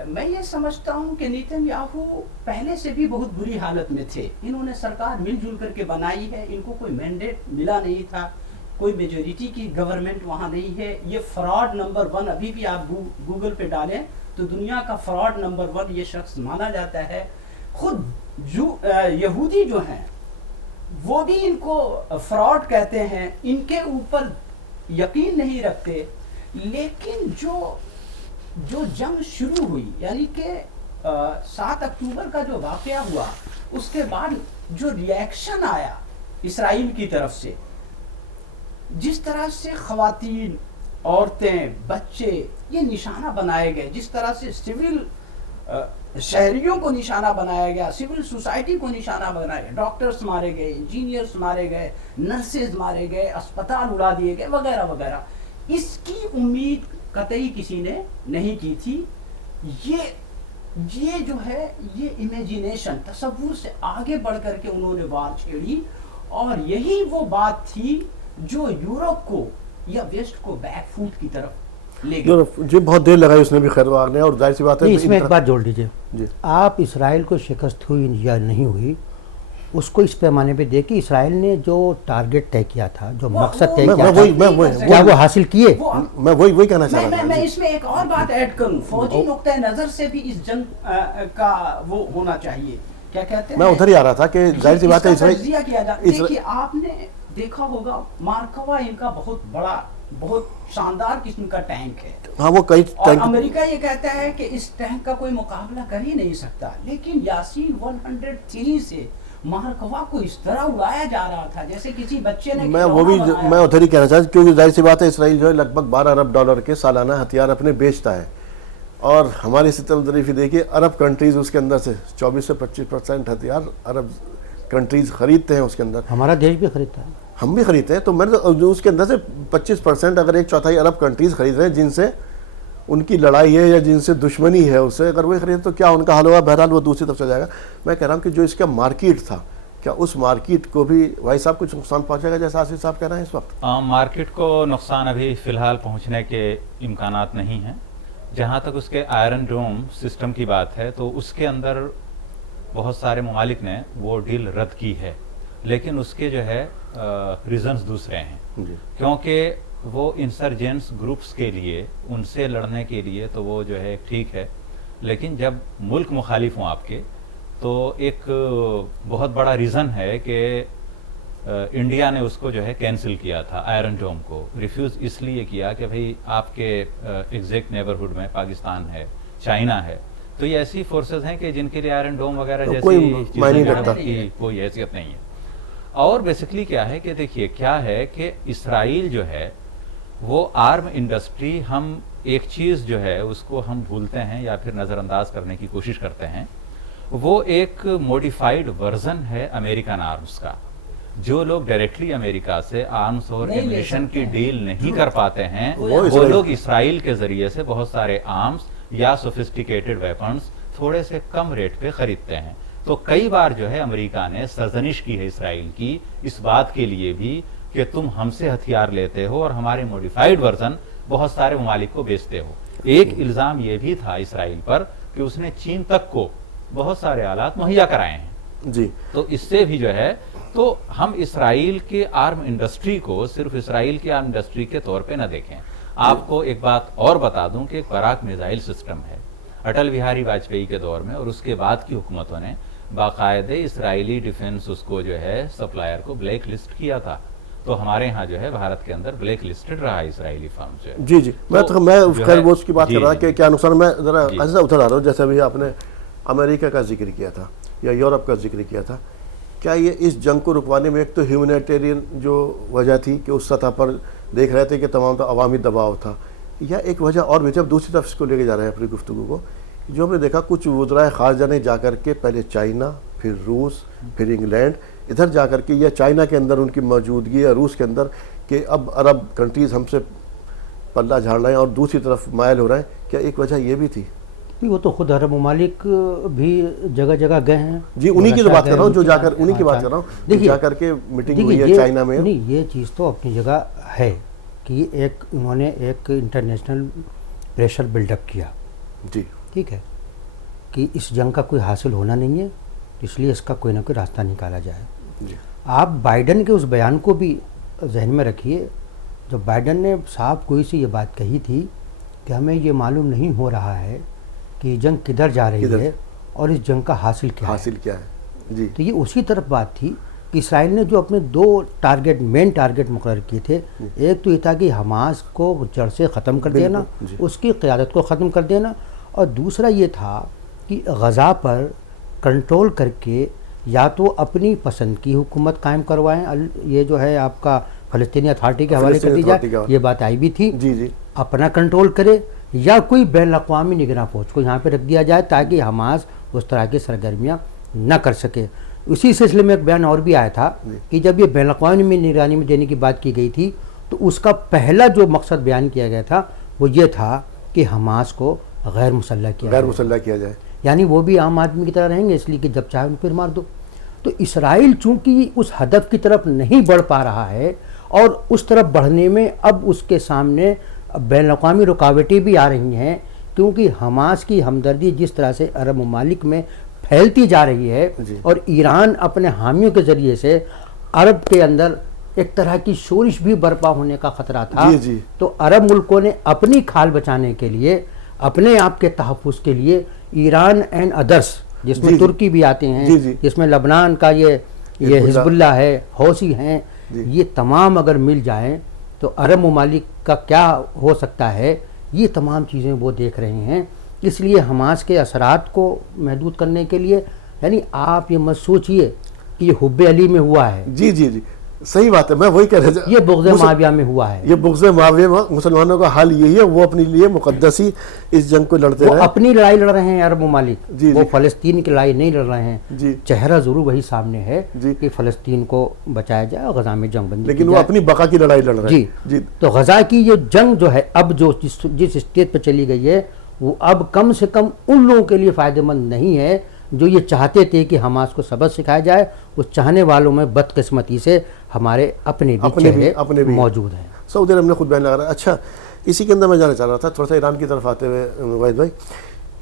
میں یہ سمجھتا ہوں کہ نیتنیاہو پہلے سے بھی بہت بری حالت میں تھے. انہوں نے سرکار مل جل کر کے بنائی ہے، ان کو کوئی مینڈیٹ ملا نہیں تھا، کوئی میجورٹی کی گورنمنٹ وہاں نہیں ہے. یہ فراڈ نمبر 1 ابھی بھی آپ گوگل پہ ڈالیں تو دنیا کا فراڈ نمبر 1 یہ شخص مانا جاتا ہے. خود یہودی جو ہیں وہ بھی ان کو فراڈ کہتے ہیں، ان کے اوپر یقین نہیں رکھتے. لیکن جو جنگ شروع ہوئی، یعنی کہ 7 اکتوبر کا جو واقعہ ہوا، اس کے بعد جو ری ایکشن آیا اسرائیل کی طرف سے، جس طرح سے خواتین، عورتیں، بچے یہ نشانہ بنائے گئے، جس طرح سے سول شہریوں کو نشانہ بنایا گیا، سول سوسائٹی کو نشانہ بنایا گیا، ڈاکٹرز مارے گئے، انجینئرز مارے گئے، نرسز مارے گئے، اسپتال اڑا دیے گئے، وغیرہ وغیرہ. اس کی امید قطعی کسی نے نہیں کی تھی. یہ جو ہے یہ امیجینیشن، تصور سے آگے بڑھ کر کے انہوں نے وار چھیڑی، اور یہی وہ بات تھی جو یورپ کو یا ویسٹ کو بیک فوٹ کی طرف لے جو جی بہت دیر لگائی اس نے بھی خیر واغ نے، اور ظاہر سی بات ہے اس میں ایک بات جوڑ لیجیے، جی آپ اسرائیل کو شکست ہوئی یا نہیں ہوئی اس کو اس پیمانے پہ دیکھیں، اسرائیل نے جو ٹارگٹ طے کیا تھا، جو مقصد طے کیا تھا، کیا وہ حاصل کیے؟ میں وہی کہنا چاہ رہا تھا. میں اس میں ایک اور بات ایڈ کروں، فوجی نقطۂ نظر سے بھی اس جنگ کا وہ ہونا چاہیے، کیا کہتے ہیں، میں ادھر ہی آ رہا تھا کہ ظاہر سی بات ہے تجزیہ کیا جائے. دیکھیے آپ نے دیکھا ہوگا مارکوا ان کا بہت بڑا، بہت شاندار قسم کا ٹینک ہے. ہاں وہ کئی اور امریکہ یہ کہتا ہے کہ اس ٹینک کا کوئی مقابلہ کر ہی نہیں سکتا، لیکن یاسین 103 سے مارکوا کو اس طرح اڑایا جا رہا تھا جیسے کسی بچے نے. میں وہ بھی میں ادھر ہی کہنا چاہتا ہوں، کیونکہ ظاہر سی بات ہے اسرائیل جو ہے لگ بھگ $12 ارب کے سالانہ ہتھیار اپنے بیچتا ہے، اور ہماری ستم ظریفی دیکھیے عرب کنٹریز اس کے اندر سے 24 سے 25% ہتھیار عرب کنٹریز خریدتے ہیں اس کے اندر. ہمارا دیش بھی خریدتا ہے، ہم بھی خریدتے ہیں. تو میں اس کے اندر سے 25% اگر 1/4 عرب کنٹریز خرید رہے ہیں جن سے ان کی لڑائی ہے یا جن سے دشمنی ہے، اس سے اگر وہ خرید تو کیا ان کا حل ہوگا؟ بہرحال وہ دوسری طرف چلا جائے گا. میں کہہ رہا ہوں کہ جو اس کا مارکیٹ تھا، کیا اس مارکیٹ کو بھی بھائی صاحب کچھ نقصان پہنچے گا جیسا آصف صاحب کہہ رہے ہیں اس وقت؟ مارکیٹ کو نقصان ابھی فی الحال پہنچنے کے امکانات نہیں ہیں. جہاں تک اس کے آئرن ڈوم سسٹم کی بات ہے تو اس کے اندر بہت سارے ممالک نے وہ ڈیل رد کی ہے، لیکن اس کے جو ہے ریزنز دوسرے ہیں، کیونکہ وہ انسرجنس گروپس کے لیے ان سے لڑنے کے لیے تو وہ جو ہے ٹھیک ہے، لیکن جب ملک مخالف ہوں آپ کے تو ایک بہت بڑا ریزن ہے کہ انڈیا نے اس کو جو ہے کینسل کیا تھا، آئرن ڈوم کو ریفیوز اس لیے کیا کہ بھئی آپ کے ایگزیکٹ نیبرہڈ میں پاکستان ہے، چائنا ہے، تو یہ ایسی فورسز ہیں کہ جن کے لیے آئرن ڈوم وغیرہ جیسی چیزیں کی کوئی حیثیت نہیں ہے. اور بیسکلی کیا ہے کہ دیکھیے کیا ہے کہ اسرائیل جو ہے وہ آرم انڈسٹری، ہم ایک چیز جو ہے اس کو ہم بھولتے ہیں یا پھر نظر انداز کرنے کی کوشش کرتے ہیں، وہ ایک موڈیفائڈ ورژن ہے امریکن آرمز کا. جو لوگ ڈائریکٹلی امریکہ سے آرمز اور ایمونیشن کی ڈیل نہیں کر پاتے ہیں وہ لوگ اسرائیل کے ذریعے سے بہت سارے آرمز یا سوفسٹیکیٹڈ ویپنز تھوڑے سے کم ریٹ پہ خریدتے ہیں. تو کئی بار جو ہے امریکہ نے سرزنش کی ہے اسرائیل کی اس بات کے لیے بھی کہ تم ہم سے ہتھیار لیتے ہو اور ہمارے موڈیفائڈ ورژن بہت سارے ممالک کو بیچتے ہو. ایک الزام یہ بھی تھا اسرائیل پر کہ اس نے چین تک کو بہت سارے آلات مہیا کرائے ہیں جی. تو اس سے بھی جو ہے تو ہم اسرائیل کے آرم انڈسٹری کو صرف اسرائیل کی آرم انڈسٹری کے طور پہ نہ دیکھیں. آپ کو ایک بات اور بتا دوں کہ ایک براک میزائل سسٹم ہے اٹل بہاری واجپئی کے دور میں، اور اس کے بعد کی حکومتوں نے باقاعدہ اسرائیلی ڈیفنس اس کو جو ہے سپلائر کو بلیک لسٹ کیا تھا. تو ہمارے ہاں جو ہے بھارت کے اندر بلیک لسٹڈ رہا اسرائیلی فرم جو ہے. جی جی میں خیر وہ اس کی بات کر رہا کہ کیا نقصان. میں ذرا ایسا اتر آ رہا ہوں، جیسے ابھی آپ نے امریکہ کا ذکر کیا تھا یا یورپ کا ذکر کیا تھا، کیا یہ اس جنگ کو رکوانے میں ایک تو ہیومینیٹیرین جو وجہ تھی کہ اس سطح پر دیکھ رہے تھے کہ تمام تو عوامی دباؤ تھا، یا ایک وجہ اور بھی جب دوسری طرف اس کو لے کے جا رہے ہیں اپنی گفتگو کو، جو ہم نے دیکھا کچھ وزرائے خارجہ نے جا کر کے پہلے چائنا، پھر روس، پھر انگلینڈ، ادھر جا کر کے یا چائنا کے اندر ان کی موجودگی یا روس کے اندر کہ اب عرب کنٹریز ہم سے پلہ جھاڑ رہے ہیں اور دوسری طرف مائل ہو رہے ہیں، کیا ایک وجہ یہ بھی تھی؟ وہ تو خود عرب ممالک بھی جگہ جگہ گئے ہیں. جی انہی کی بات کر رہا ہوں، جو جا کر انہی کی بات کر رہا ہوں، جا کر کے میٹنگ ہوئی ہے چائنا میں. نہیں یہ چیز تو اپنی جگہ ہے کہ ایک انہوں نے ایک انٹرنیشنل پریشر بلڈ اپ کیا، جی ٹھیک ہے، کہ اس جنگ کا کوئی حاصل ہونا نہیں ہے، اس لیے اس کا کوئی نہ کوئی راستہ نکالا جائے. جی آپ بائیڈن کے اس بیان کو بھی ذہن میں رکھیے، جب بائیڈن نے صاحب کوئی سی یہ بات کہی تھی کہ ہمیں یہ معلوم نہیں ہو رہا ہے کہ یہ جنگ کدھر جا رہی ہے اور اس جنگ کا حاصل کیا ہے. جی تو یہ اسی طرف بات تھی کہ اسرائیل نے جو اپنے دو مین ٹارگٹ مقرر کیے تھے، ایک تو یہ تھا کہ حماس کو جڑ سے ختم کر دینا، اس کی قیادت کو ختم کر دینا، اور دوسرا یہ تھا کہ غزہ پر کنٹرول کر کے یا تو اپنی پسند کی حکومت قائم کروائیں، یہ جو ہے آپ کا فلسطینی اتھارٹی کے حوالے کر دی جائے، یہ بات آئی بھی تھی، اپنا کنٹرول کرے، یا کوئی بین الاقوامی نگراں فوج کو یہاں پہ رکھ دیا جائے تاکہ حماس اس طرح کی سرگرمیاں نہ کر سکے. اسی سلسلے میں ایک بیان اور بھی آیا تھا کہ جب یہ بین الاقوامی نگرانی میں دینے کی بات کی گئی تھی تو اس کا پہلا جو مقصد بیان کیا گیا تھا وہ یہ تھا کہ حماس کو غیر مسلح کیا جائے، یعنی وہ بھی عام آدمی کی طرح رہیں گے، اس لیے کہ جب چاہے ان پھر مار دو. تو اسرائیل چونکہ اس ہدف کی طرف نہیں بڑھ پا رہا ہے اور اس طرف بڑھنے میں اب اس کے سامنے بین الاقوامی رکاوٹیں بھی آ رہی ہیں، کیونکہ حماس کی ہمدردی جس طرح سے عرب ممالک میں پھیلتی جا رہی ہے اور ایران اپنے حامیوں کے ذریعے سے عرب کے اندر ایک طرح کی شورش بھی برپا ہونے کا خطرہ تھا، تو عرب ملکوں نے اپنی کھال بچانے کے لیے، اپنے آپ کے تحفظ کے لیے ایران اینڈ ادرس، جس میں ترکی بھی آتے ہیں، جس میں لبنان کا یہ حزب اللہ ہے، حوثی ہیں، یہ تمام اگر مل جائیں تو عرب ممالک کا کیا ہو سکتا ہے، یہ تمام چیزیں وہ دیکھ رہے ہیں۔ اس لیے حماس کے اثرات کو محدود کرنے کے لیے، یعنی آپ یہ مت سوچئے کہ یہ حب علی میں ہوا ہے، جی جی جی صحیح بات ہے، میں وہی کہہ رہا تھا، یہ بغض معاویہ میں ہوا ہے، یہ بغض معاویہ میں مسلمانوں کا حال یہی ہے، وہ اپنے لیے مقدسی اس جنگ کو لڑتے وہ رہے، اپنی لڑائی لڑ رہے ہیں عرب ممالک، وہ فلسطین کی لڑائی نہیں لڑ رہے ہیں، چہرہ ضرور وہی سامنے ہے کہ فلسطین کو بچایا جائے اور غزہ میں جنگ بندی، لیکن وہ اپنی بقا کی لڑائی لڑ رہے ہیں۔ جی، تو غزہ کی یہ جنگ جو ہے اب جو جس اسٹیج پہ چلی گئی ہے، وہ اب کم سے کم ان لوگوں کے لیے فائدہ مند نہیں ہے جو یہ چاہتے تھے کہ حماس کو سبق سکھایا جائے، اس چاہنے والوں میں بدقسمتی سے ہمارے اپنے بھی موجود ہیں۔ سعودی عرب نے خود بیان لگا رہا ہے۔ اچھا، اسی کے اندر میں جانا چاہ رہا تھا تھوڑا سا ایران کی طرف آتے ہوئے واحد بھائی،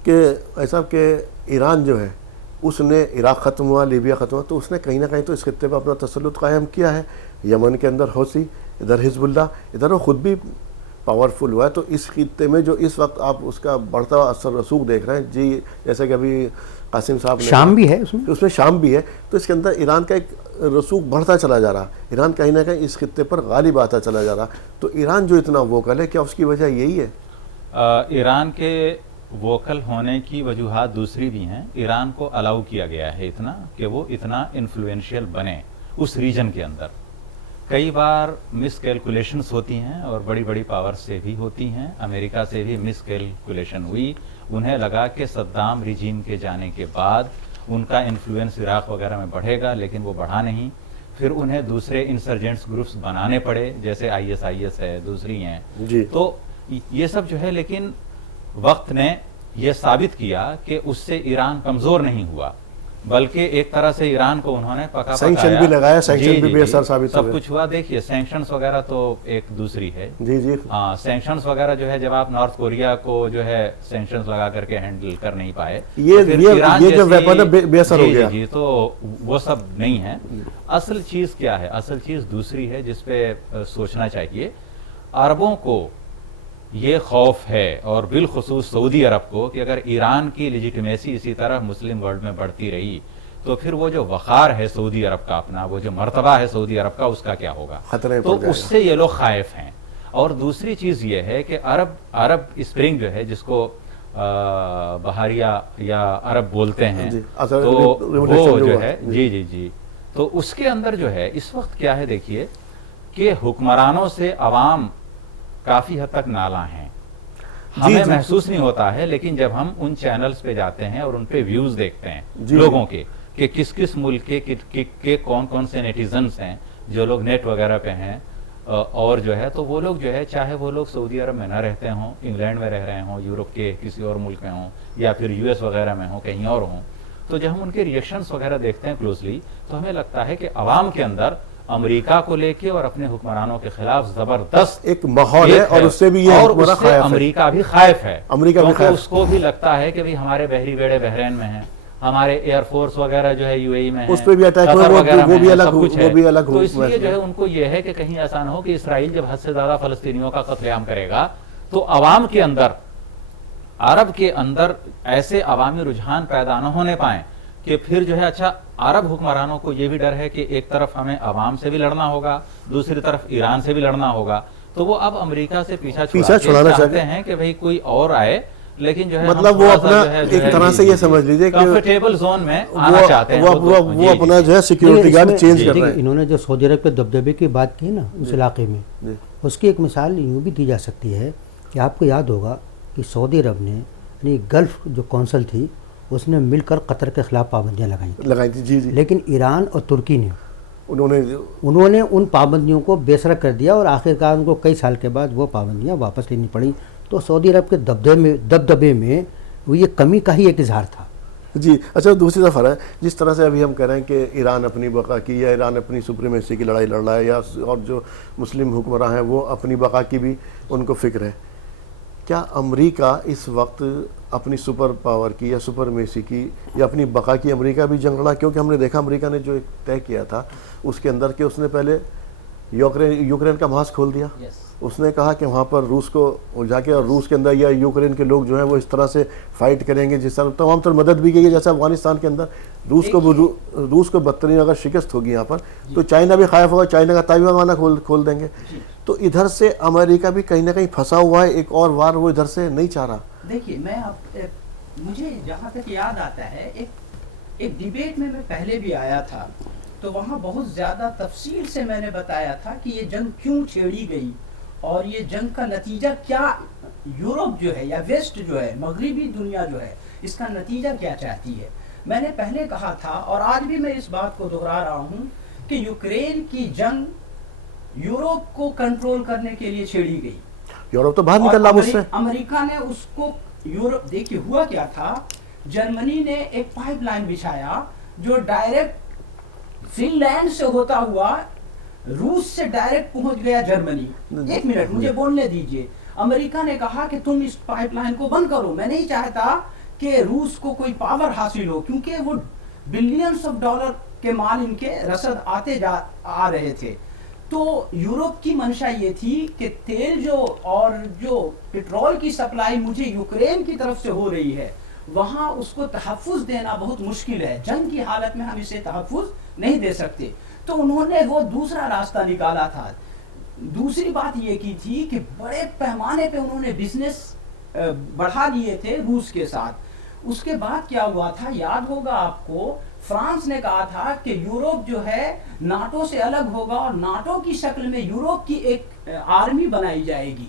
کہ ایسا کہ ایران جو ہے اس نے عراق ختم ہوا، لیبیا ختم ہوا، تو اس نے کہیں نہ کہیں تو اس خطے پہ اپنا تسلط قائم کیا ہے، یمن کے اندر حوثی، ادھر حزب اللہ، ادھر وہ خود بھی پاورفل ہوا ہے۔ تو اس خطے میں جو اس وقت آپ اس کا بڑھتا ہوا اثر رسوخ دیکھ رہے ہیں، جی جیسے کہ ابھی قاسم صاحب نے شام بھی ہے اس میں شام بھی ہے، تو اس کے اندر ایران کا ایک رسوخ بڑھتا چلا جا رہا، ایران کہیں نہ کہیں اس خطے پر غالب آتا چلا جا رہا، تو ایران جو اتنا ووکل ہے، کیا اس کی وجہ یہی ہے؟ ایران کے ووکل ہونے کی وجوہات دوسری بھی ہیں۔ ایران کو الاؤ کیا گیا ہے اتنا کہ وہ اتنا انفلوئنشیل بنے اس ریجن کے اندر۔ کئی بار مس کیلکولیشنز ہوتی ہیں اور بڑی بڑی پاور سے بھی ہوتی ہیں، امریکہ سے بھی مس کیلکولیشن ہوئی، انہیں لگا کہ صدام ریجیم کے جانے کے بعد ان کا انفلوئنس عراق وغیرہ میں بڑھے گا، لیکن وہ بڑھا نہیں۔ پھر انہیں دوسرے انسرجنٹس گروپس بنانے پڑے، جیسے IS ہے، دوسری ہیں، تو یہ سب جو ہے، لیکن وقت نے یہ ثابت کیا کہ اس سے ایران کمزور نہیں ہوا، بلکہ ایک طرح سے ایران کو انہوں نے پکا سینکشن بھی لگایا، سینکشن بھی بے اثر ثابت ہوئے، سب کچھ ہوا۔ دیکھیے سینکشنز وغیرہ تو ایک دوسری ہے، جی ہاں، سینکشنز وغیرہ جو ہے جب آپ نارتھ کوریا کو جو ہے سینکشنز لگا کر کے ہینڈل کر نہیں پائے، یہ جو ویپن ہے بے اثر ہو گیا، جی تو وہ سب نہیں ہے۔ اصل چیز کیا ہے؟ اصل چیز دوسری ہے جس پہ سوچنا چاہیے۔ عربوں کو یہ خوف ہے، اور بالخصوص سعودی عرب کو، کہ اگر ایران کی لیجیٹمیسی اسی طرح مسلم ورلڈ میں بڑھتی رہی تو پھر وہ جو وقار ہے سعودی عرب کا اپنا، وہ جو مرتبہ ہے سعودی عرب کا، اس کا کیا ہوگا؟ تو اس سے یہ لوگ خائف ہیں۔ اور دوسری چیز یہ ہے کہ عرب اسپرنگ جو ہے، جس کو بہاریہ یا عرب بولتے ہیں، تو وہ جو ہے جی تو اس کے اندر جو ہے اس وقت کیا ہے، دیکھیے کہ حکمرانوں سے عوام کافی حد تک نالاں ہیں، ہمیں محسوس نہیں ہوتا ہے، لیکن جب ہم ان چینلز پہ جاتے ہیں اور ان پہ ویوز دیکھتے ہیں لوگوں کے، کہ کس کس ملک کے کون کون سے نیٹیزنز ہیں جو لوگ نیٹ وغیرہ پہ ہیں، اور جو ہے تو وہ لوگ جو ہے، چاہے وہ لوگ سعودی عرب میں نہ رہتے ہوں، انگلینڈ میں رہ رہے ہوں، یورپ کے کسی اور ملک میں ہوں، یا پھر US وغیرہ میں ہوں، کہیں اور ہوں، تو جب ہم ان کے ریئیکشنز وغیرہ دیکھتے ہیں کلوزلی، تو ہمیں لگتا ہے کہ عوام کے اندر امریکہ کو لے کے اور اپنے حکمرانوں کے خلاف زبردست ایک ماحول ہے، اور اس سے بھی یہ اور اس سے امریکہ بھی خائف ہے، کیونکہ اس کو بھی لگتا ہے کہ ہمارے بحری بیڑے بحرین میں ہیں، ہمارے ایئر فورس وغیرہ جو ہے UAE میں ہے، اس پہ بھی اٹیک ہوئے، وہ بھی الگ تو اس لیے جو ہے ان کو یہ ہے کہ کہیں ایسا نہ ہو کہ اسرائیل جب حد سے زیادہ فلسطینیوں کا قتل عام کرے گا تو عوام کے اندر، عرب کے اندر ایسے عوامی رجحان پیدا نہ ہونے پائیں کہ پھر جو ہے، اچھا عرب حکمرانوں کو یہ بھی ڈر ہے کہ ایک طرف ہمیں عوام سے بھی لڑنا ہوگا، دوسری طرف ایران سے بھی لڑنا ہوگا، تو وہ اب امریکہ سے پیچھا چھڑانا چاہتے ہیں کہ بھئی کوئی اور آئے، لیکن جو ہے مطلب وہ اپنا ایک طرح سے یہ سمجھ لیجئے کہ کمفرٹیبل زون میں آنا چاہتے ہیں، وہ اپنا جو ہے سیکیورٹی گارڈ چینج کر رہے ہیں۔ انہوں نے جو سعودی عرب کے دبدبے کی بات کی نا اس علاقے میں، اس کی ایک مثال یوں بھی دی جا سکتی ہے کہ آپ کو یاد ہوگا کہ سعودی عرب نے، یعنی گلف جو کونسل تھی، اس نے مل کر قطر کے خلاف پابندیاں لگائی تھیں، جی لیکن ایران اور ترکی نے انہوں نے ان پابندیوں کو بے اثر کر دیا، اور آخرکار ان کو کئی سال کے بعد وہ پابندیاں واپس لینی پڑیں۔ تو سعودی عرب کے دبدبے میں وہ یہ کمی کا ہی ایک اظہار تھا جی اچھا دوسری طرف ہے جس طرح سے ابھی ہم کہہ رہے ہیں کہ ایران اپنی بقا کی یا ایران اپنی سپریمیسی کی لڑائی لڑ رہا ہے، یا اور جو مسلم حکمراں ہیں وہ اپنی بقا کی بھی ان کو فکر ہے، کیا امریکہ اس وقت اپنی سپر پاور کی یا سپرمیسی کی یا اپنی بقا کی امریکہ بھی جنگ لڑا؟ کیونکہ ہم نے دیکھا امریکہ نے جو ایک طے کیا تھا اس کے اندر کہ اس نے پہلے یوکرین کا محاذ کھول دیا، اس نے کہا کہ وہاں پر روس کو الجھا کے اور روس کے اندر یا یوکرین کے لوگ جو ہیں وہ اس طرح سے فائٹ کریں گے جس طرح تمام تر مدد بھی کی ہے، جیسے افغانستان کے اندر روس کو بدترین اگر شکست ہوگی یہاں پر تو چائنا بھی خائف ہوگا، چائنا کا تائیوان وانا کھول دیں گے. تو ادھر سے امریکہ بھی کہیں نہ کہیں پھنسا ہوا ہے، ایک اور وار وہ ادھر سے نہیں چاہ رہا. دیکھیے مجھے جہاں تک یاد آتا ہے ایک ڈیبیٹ میں پہلے بھی آیا تھا تو وہاں بہت زیادہ تفصیل سے میں نے بتایا تھا کہ یہ جنگ کیوں چھیڑی گئی اور یہ جنگ کا نتیجہ کیا، یورپ جو ہے یا ویسٹ جو ہے مغربی دنیا جو ہے اس کا نتیجہ کیا چاہتی ہے. میں نے پہلے کہا تھا اور آج بھی میں اس بات کو دہرا رہا ہوں کہ یوکرین کی جنگ یورپ کو کنٹرول کرنے کے لیے چھیڑی گئی. یورپ تو باہر نکل رہا مجھ سے. امریکہ نے اس کو یورپ دیکھیے ہوا کیا تھا، جرمنی نے ایک پائپ لائن بچھایا جو ڈائریکٹ فن لینڈ سے ہوتا ہوا روس سے ڈائریکٹ پہنچ گیا جرمنی. ایک منٹ مجھے بولنے دیجئے. امریکہ نے کہا کہ تم اس پائپ لائن کو بند کرو، میں نہیں چاہتا کہ روس کو کوئی پاور حاصل ہو کیونکہ وہ بلینز آف ڈالر کے مال ان کے رسد آ رہے تھے. تو یورپ کی منشا یہ تھی کہ تیل جو پیٹرول کی سپلائی مجھے یوکرین کی طرف سے ہو رہی ہے وہاں اس کو تحفظ دینا بہت مشکل ہے، جنگ کی حالت میں ہم اسے تحفظ نہیں دے سکتے. تو انہوں نے وہ دوسرا راستہ نکالا تھا. دوسری بات یہ کی تھی کہ بڑے پیمانے پہ انہوں نے بزنس بڑھا لیے تھے روس کے ساتھ. اس کے بعد کیا ہوا تھا یاد ہوگا آپ کو، فرانس نے کہا تھا کہ یورپ جو ہے ناٹو سے الگ ہوگا اور ناٹو کی شکل میں یورپ کی ایک آرمی بنائی جائے گی.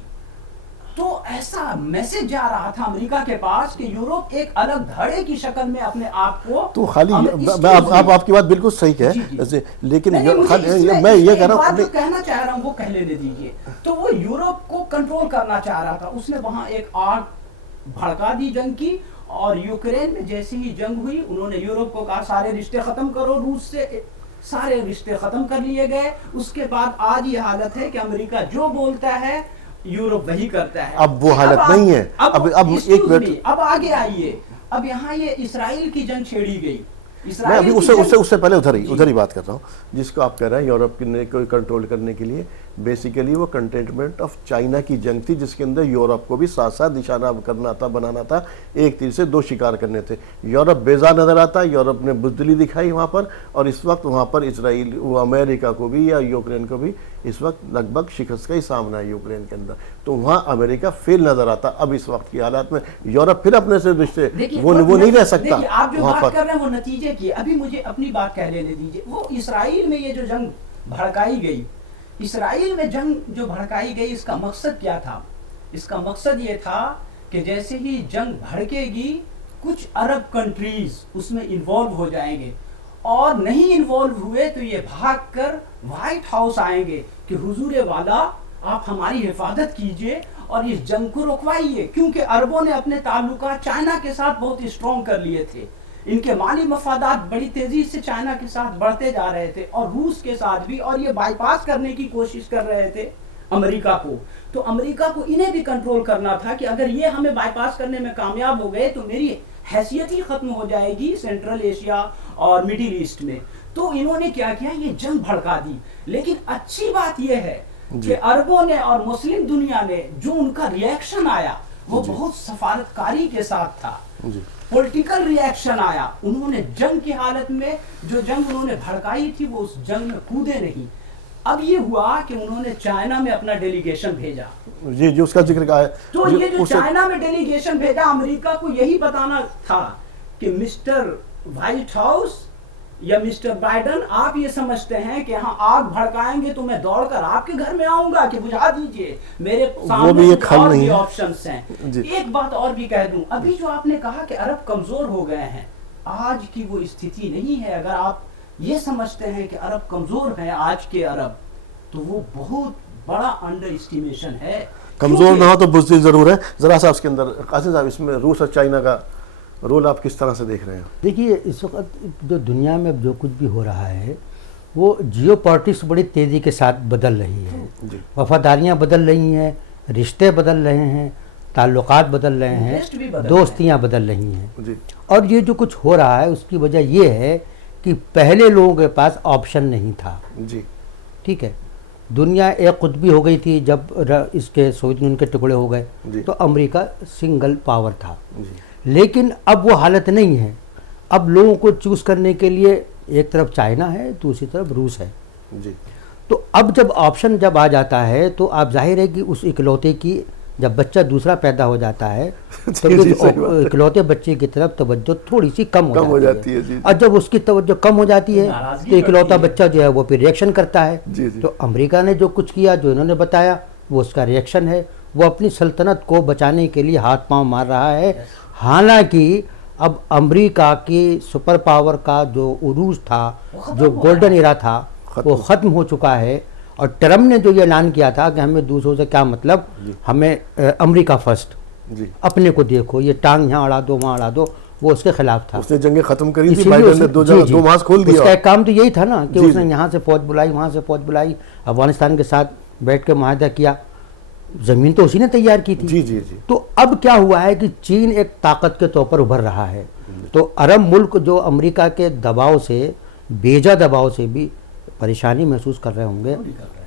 تو ایسا میسج جا رہا تھا امریکہ کے پاس کہ یورپ ایک الگ دھڑے کی شکل میں اپنے آپ کو تو خالی آپ کی بات بالکل صحیح ہے لیکن میں یہ کہہ رہا ہوں جو کہنا چاہ رہا ہوں وہ کہہ لینے دیجیے. تو وہ یورپ کو کنٹرول کرنا چاہ رہا تھا، اس نے وہاں ایک آگ بھڑکا دی جنگ کی. اور یوکرین میں جیسے ہی جنگ ہوئی انہوں نے یورپ کو کہا سارے رشتے ختم کرو روس سے، سارے رشتے ختم کر لیے گئے. اس کے بعد آج یہ حالت ہے کہ امریکہ جو بولتا ہے یورپ وہی کرتا ہے. اب وہ حالت نہیں ہے. اب آگے آئیے، اب یہاں یہ اسرائیل کی جنگ چھیڑی گئی. میں ابھی اس سے پہلے ادھر ہی بات کر رہا ہوں جس کو آپ کہہ رہے ہیں یورپ کو کنٹرول کرنے کے لیے. بیسیکلی وہ کنٹینمنٹ آف چائنا کی جنگ تھی جس کے اندر یورپ کو بھی ساتھ ساتھ نشانہ کرنا تھا، بنانا تھا، ایک تیر سے دو شکار کرنے تھے. یورپ بیزار نظر آتا، یورپ نے بزدلی دکھائی وہاں پر، اور اس وقت وہاں پر اسرائیل امریکہ کو بھی یا یوکرین کو بھی اس وقت لگ بھگ شکست کا ہی سامنا ہے یوکرین کے اندر. تو وہاں امریکہ فیل نظر آتا. اب اس وقت کی حالات میں یورپ پھر اپنے سے رشتے وہ نہیں رہ سکتا. آپ جو بات کر رہے ہیں وہ نتیجے کی، ابھی مجھے اپنی بات کہہ لینے دیجیے. وہ اسرائیل میں یہ جو جنگ بھڑکائی گئی، اسرائیل میں جنگ جو بھڑکائی گئی اس کا مقصد کیا تھا؟ اس کا مقصد یہ تھا کہ جیسے ہی جنگ بھڑکے گی کچھ عرب کنٹریز اس میں انوالو ہو جائیں گے، اور نہیں انوالو ہوئے تو یہ بھاگ کر وائٹ ہاؤس آئیں گے کہ حضور والا آپ ہماری حفاظت کیجئے اور اس جنگ کو رکوائیے. کیونکہ عربوں نے اپنے تعلقات چائنا کے ساتھ بہت اسٹرانگ کر لیے تھے، ان کے مالی مفادات بڑی تیزی سے چائنا کے ساتھ بڑھتے جا رہے تھے اور روس کے ساتھ بھی، اور یہ بائی پاس کرنے کی کوشش کر رہے تھے امریکہ کو. تو امریکہ کو انہیں بھی کنٹرول کرنا تھا کہ اگر یہ ہمیں بائی پاس کرنے میں کامیاب ہو گئے تو میری حیثیت ہی ختم ہو جائے گی سینٹرل ایشیا اور مڈل ایسٹ میں. تو انہوں نے کیا کیا، یہ جنگ بھڑکا دی. لیکن اچھی بات یہ ہے کہ عربوں نے اور مسلم دنیا نے جو ان کا ری ایکشن آیا وہ بہت سفارتکاری کے ساتھ تھا، پولیٹیکل ری ایکشن آیا. انہوں نے جنگ کی حالت میں جو جنگ انہوں نے بھڑکائی تھی وہ اس جنگ میں کودے نہیں. اب یہ ہوا کہ انہوں نے چائنا میں اپنا ڈیلیگیشن بھیجا. جی جو اس کا ذکر ہے، تو یہ جو چائنا میں ڈیلیگیشن بھیجا امریکہ کو یہی بتانا تھا کہ مسٹر وائٹ ہاؤس یا مسٹر بائیڈن آپ یہ سمجھتے ہیں کہ ہاں آگ بھڑکائیں گے تو میں دوڑ کر آپ کے گھر میں آؤں گا کہ بجھا دیجئے، میرے سامنے اور بھی آپشنز ہیں. ایک بات اور بھی کہہ دوں، ابھی جو آپ نے کہا کہ عرب کمزور ہو گئے ہیں، آج کی وہ استھتی نہیں ہے. اگر آپ یہ سمجھتے ہیں کہ عرب کمزور ہیں آج کے عرب، تو وہ بہت بڑا انڈر اسٹیمیشن ہے. کمزور نہ ہو تو بزدل ضرور ہے. ذرا سا اس کے اندر قاسم صاحب اس میں روس اور چائنا کا رول آپ کس طرح سے دیکھ رہے ہیں؟ دیکھیے اس وقت جو دنیا میں اب جو کچھ بھی ہو رہا ہے وہ جیو پالیٹکس بڑی تیزی کے ساتھ بدل رہی ہے. جی وفاداریاں بدل رہی ہیں، رشتے بدل رہے ہیں، تعلقات بدل رہے ہیں، دوستیاں بدل رہی ہیں. جی اور یہ جو کچھ ہو رہا ہے اس کی وجہ یہ ہے کہ پہلے لوگوں کے پاس آپشن نہیں تھا. جی ٹھیک ہے، دنیا ایک قطبی ہو گئی تھی جب اس کے سوویت یونین کے ٹکڑے ہو گئے جی تو امریکہ سنگل پاور تھا. جی لیکن اب وہ حالت نہیں ہے. اب لوگوں کو چوز کرنے کے لیے ایک طرف چائنا ہے، دوسری طرف روس ہے. جی تو اب جب آپشن جب آ جاتا ہے تو آپ ظاہر ہے کہ اس اکلوتے کی جب بچہ دوسرا پیدا ہو جاتا ہے تو صحیح بات ہے. اکلوتے بچے کی طرف توجہ تھوڑی سی کم ہو ہو جاتی جاتی ہے. جی اور جب اس کی توجہ کم ہو جاتی ہے تو اکلوتا بچہ جو ہے وہ پھر ریئیکشن کرتا ہے. جی جی تو امریکہ نے جو کچھ کیا، جو انہوں نے بتایا، وہ اس کا ریئیکشن ہے. وہ اپنی سلطنت کو بچانے کے لیے ہاتھ پاؤں مار رہا ہے. حالانکہ اب امریکہ کی سپر پاور کا جو عروج تھا، جو گولڈن ایرا تھا، وہ ختم ہو چکا ہے. اور ٹرمپ نے جو یہ اعلان کیا تھا کہ ہمیں دوسروں سے کیا مطلب، ہمیں امریکہ فرسٹ، جی اپنے کو دیکھو، یہ ٹانگ یہاں اڑا دو وہاں اڑا دو، وہ اس کے خلاف تھا. اس نے جنگیں ختم کری تھی. اسی لیے بائیڈن اس نے نے- دو جی، جگہ جی. 2 مارچ کھول اس دیا. کا ایک کام تو یہی تھا نا کہ جی، اس نے جی. یہاں سے فوج بلائی، وہاں سے فوج بلائی، افغانستان کے ساتھ بیٹھ کے معاہدہ کیا. زمین تو اسی نے تیار کی تھی. جی جی جی تو اب کیا ہوا ہے کہ چین ایک طاقت کے طور پر ابھر رہا ہے. تو عرب ملک جو امریکہ کے دباؤ سے، بیجا دباؤ سے بھی پریشانی محسوس کر رہے ہوں گے.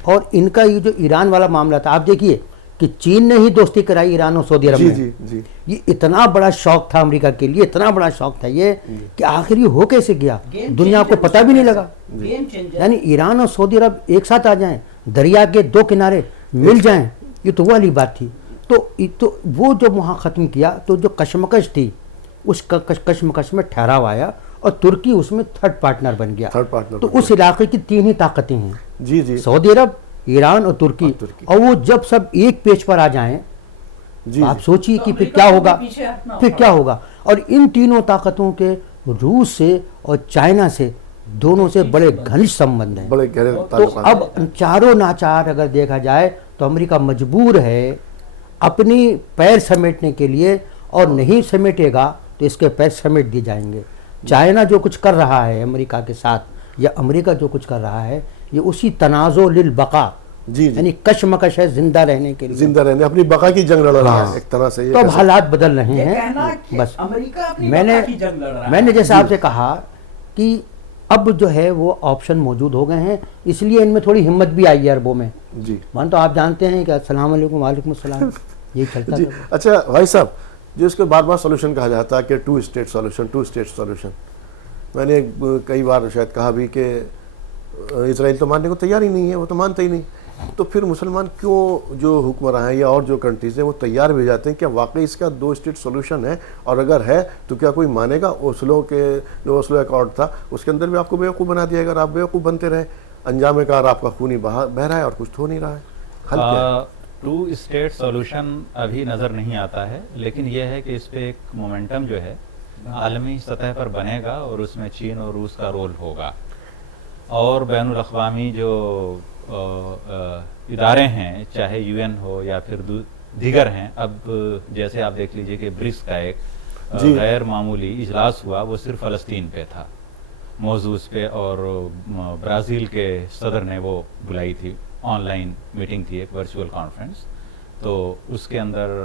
اور ان کا یہ جو ایران والا معاملہ تھا، آپ دیکھیے کہ چین نے ہی دوستی کرائی ایران اور سعودی عرب جی میں. جی جی یہ اتنا بڑا شوق تھا امریکہ کے لیے، اتنا بڑا شوق تھا یہ کہ آخر یہ ہو کیسے گیا، دنیا کو پتہ بھی نہیں لگا. Game changer. یعنی ایران اور سعودی عرب ایک ساتھ آ جائیں، دریا کے 2 کنارے مل جائیں، یہ تو وہ والی بات تھی. تو وہ جو وہاں ختم کیا تو جو کشمکش تھی اس کا کشمکش میں ٹھہراؤ آیا اور ترکی اس میں تھرڈ پارٹنر بن گیا. Third partner. تو اس علاقے کی 3 ہی طاقتیں ہیں، جی جی سعودی عرب، ایران اور ترکی. اور وہ جب سب ایک پیج پر آ جائیں جی آپ سوچیے کہ پھر کیا ہوگا، پھر کیا ہوگا. اور ان تینوں طاقتوں کے روس سے اور چائنا سے دونوں سے بڑے گھنش سمبند ہیں. بڑے گہرے تو تعلقات. اب چاروں ناچار اگر دیکھا جائے تو امریکہ مجبور ہے اپنی پیر سمیٹنے کے لیے، اور نہیں سمیٹے گا تو اس کے پیر سمیٹ دیے جائیں گے. چائنا جو کچھ کر رہا ہے امریکہ کے ساتھ، یا امریکہ جو کچھ کر رہا ہے، یہ اسی تنازع للبقاء، جی جی یعنی کشمکش ہے زندہ رہنے کے لیے. زندہ رہنے، اپنی بقا کی جنگ لڑ رہا ہے ایک طرح سے. تو اب حالات بدل رہے یہ ہیں. کہنا کہ بس امریکہ اپنی میں نے بقا کی جنگ لڑ رہا ہے. میں نے جیسے آپ سے کہا کہ اب جو ہے وہ آپشن موجود ہو گئے ہیں، اس لیے ان میں تھوڑی ہمت بھی آئی ہے عربوں میں. جی مان تو آپ جانتے ہیں کہ السلام علیکم وعلیکم السلام یہی چلتا جی. تھا. اچھا بھائی صاحب، جو اس کو بار بار سولوشن کہا جاتا ہے کہ 2 اسٹیٹ سولوشن، 2 اسٹیٹ سولوشن، میں نے کئی بار شاید کہا بھی کہ اسرائیل تو ماننے کو تیار ہی نہیں ہے، وہ تو مانتا ہی نہیں. تو پھر مسلمان کیوں جو حکمراں ہیں یا اور جو کنٹریز ہیں وہ تیار بھی جاتے ہیں؟ کیا واقعی اس کا 2 اسٹیٹ سولوشن ہے؟ اور اگر ہے تو کیا کوئی مانے گا؟ اوسلو کے جو اوسلو ایکارڈ تھا اس کے اندر بھی آپ کو بیوقوف بنا دیا. اگر آپ بیوقوف بنتے رہے، انجام کار آپ کا خونی بہہ رہا ہے اور کچھ ہو نہیں رہا ہے. حل کیا ہے؟ 2 اسٹیٹ سولوشن ابھی نظر نہیں آتا ہے، لیکن یہ ہے کہ اس پہ ایک مومنٹم جو ہے عالمی سطح پر بنے گا، اور اس میں چین اور روس کا رول ہوگا. اور بین الاقوامی جو ادارے ہیں، چاہے UN ہو یا پھر دیگر ہیں، اب جیسے آپ دیکھ لیجئے کہ برکس کا ایک غیر معمولی اجلاس ہوا، وہ صرف فلسطین پہ تھا موضوع پہ، اور برازیل کے صدر نے وہ بلائی تھی، آن لائن میٹنگ تھی، ایک ورچوئل کانفرنس. تو اس کے اندر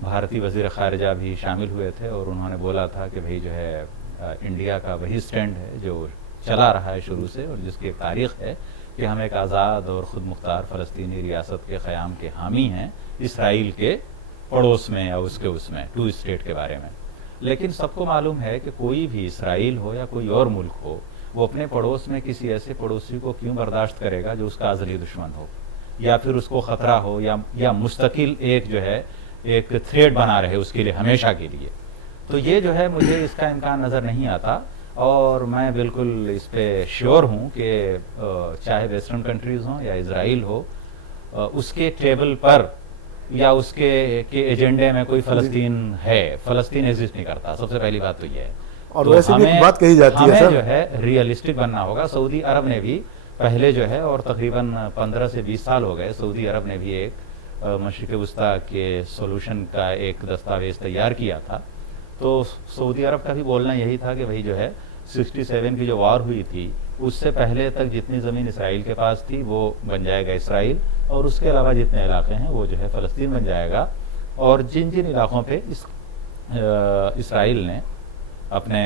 بھارتی وزیر خارجہ بھی شامل ہوئے تھے، اور انہوں نے بولا تھا کہ بھئی جو ہے انڈیا کا وہی سٹینڈ ہے جو چلا رہا ہے شروع سے، اور جس کی ایک تاریخ ہے کہ ہم ایک آزاد اور خود مختار فلسطینی ریاست کے قیام کے حامی ہیں، اسرائیل کے پڑوس میں یا اس میں 2 اسٹیٹ کے بارے میں. لیکن سب کو معلوم ہے کہ کوئی بھی اسرائیل ہو یا کوئی اور ملک ہو، وہ اپنے پڑوس میں کسی ایسے پڑوسی کو کیوں برداشت کرے گا جو اس کا ازلی دشمن ہو، یا پھر اس کو خطرہ ہو، یا مستقل ایک جو ہے ایک تھریٹ بنا رہے اس کے لیے ہمیشہ کے لیے. تو یہ جو ہے مجھے اس کا امکان نظر نہیں آتا، اور میں بالکل اس پہ شیور ہوں کہ چاہے ویسٹرن کنٹریز ہوں یا اسرائیل ہو، اس کے ٹیبل پر یا اس کے ایجنڈے میں کوئی فلسطین ہے. فلسطین ایگزسٹ نہیں کرتا، سب سے پہلی بات تو یہ ہے. اور ویسے بھی ایک بات کہی جاتی ہے ہمیں جو ہے ریئلسٹک بننا ہوگا. سعودی عرب نے بھی پہلے جو ہے، اور تقریباً 15 سے 20 سال ہو گئے، سعودی عرب نے بھی ایک مشرق وسطیٰ کے سولوشن کا ایک دستاویز تیار کیا تھا. تو سعودی عرب کا بھی بولنا یہی تھا کہ بھائی جو ہے 67 کی جو وار ہوئی تھی اس سے پہلے تک جتنی زمین اسرائیل کے پاس تھی وہ بن جائے گا اسرائیل، اور اس کے علاوہ جتنے علاقے ہیں وہ جو ہے فلسطین بن جائے گا، اور جن جن علاقوں پہ اسرائیل نے اپنے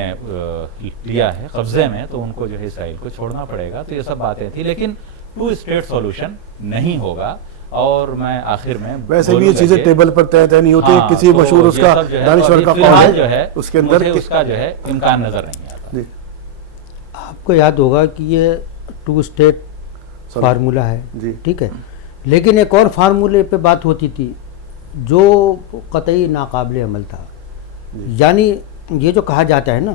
لیا ہے قبضے میں تو ان کو جو ہے اسرائیل کو چھوڑنا پڑے گا. تو یہ سب باتیں تھیں، لیکن 2 اسٹیٹ سولوشن نہیں ہوگا. اور میں آخر میں ویسے بھی یہ چیزیں ٹیبل پر طے نہیں ہوتی، کسی مشہور اس کا دانشور کا قول ہے اس کے اندر اس کا جو ہے امکان نظر نہیں آتا. آپ کو یاد ہوگا کہ یہ 2 اسٹیٹ فارمولہ ہے، ٹھیک ہے، لیکن ایک اور فارمولے پہ بات ہوتی تھی جو قطعی ناقابل عمل تھا. یعنی یہ جو کہا جاتا ہے نا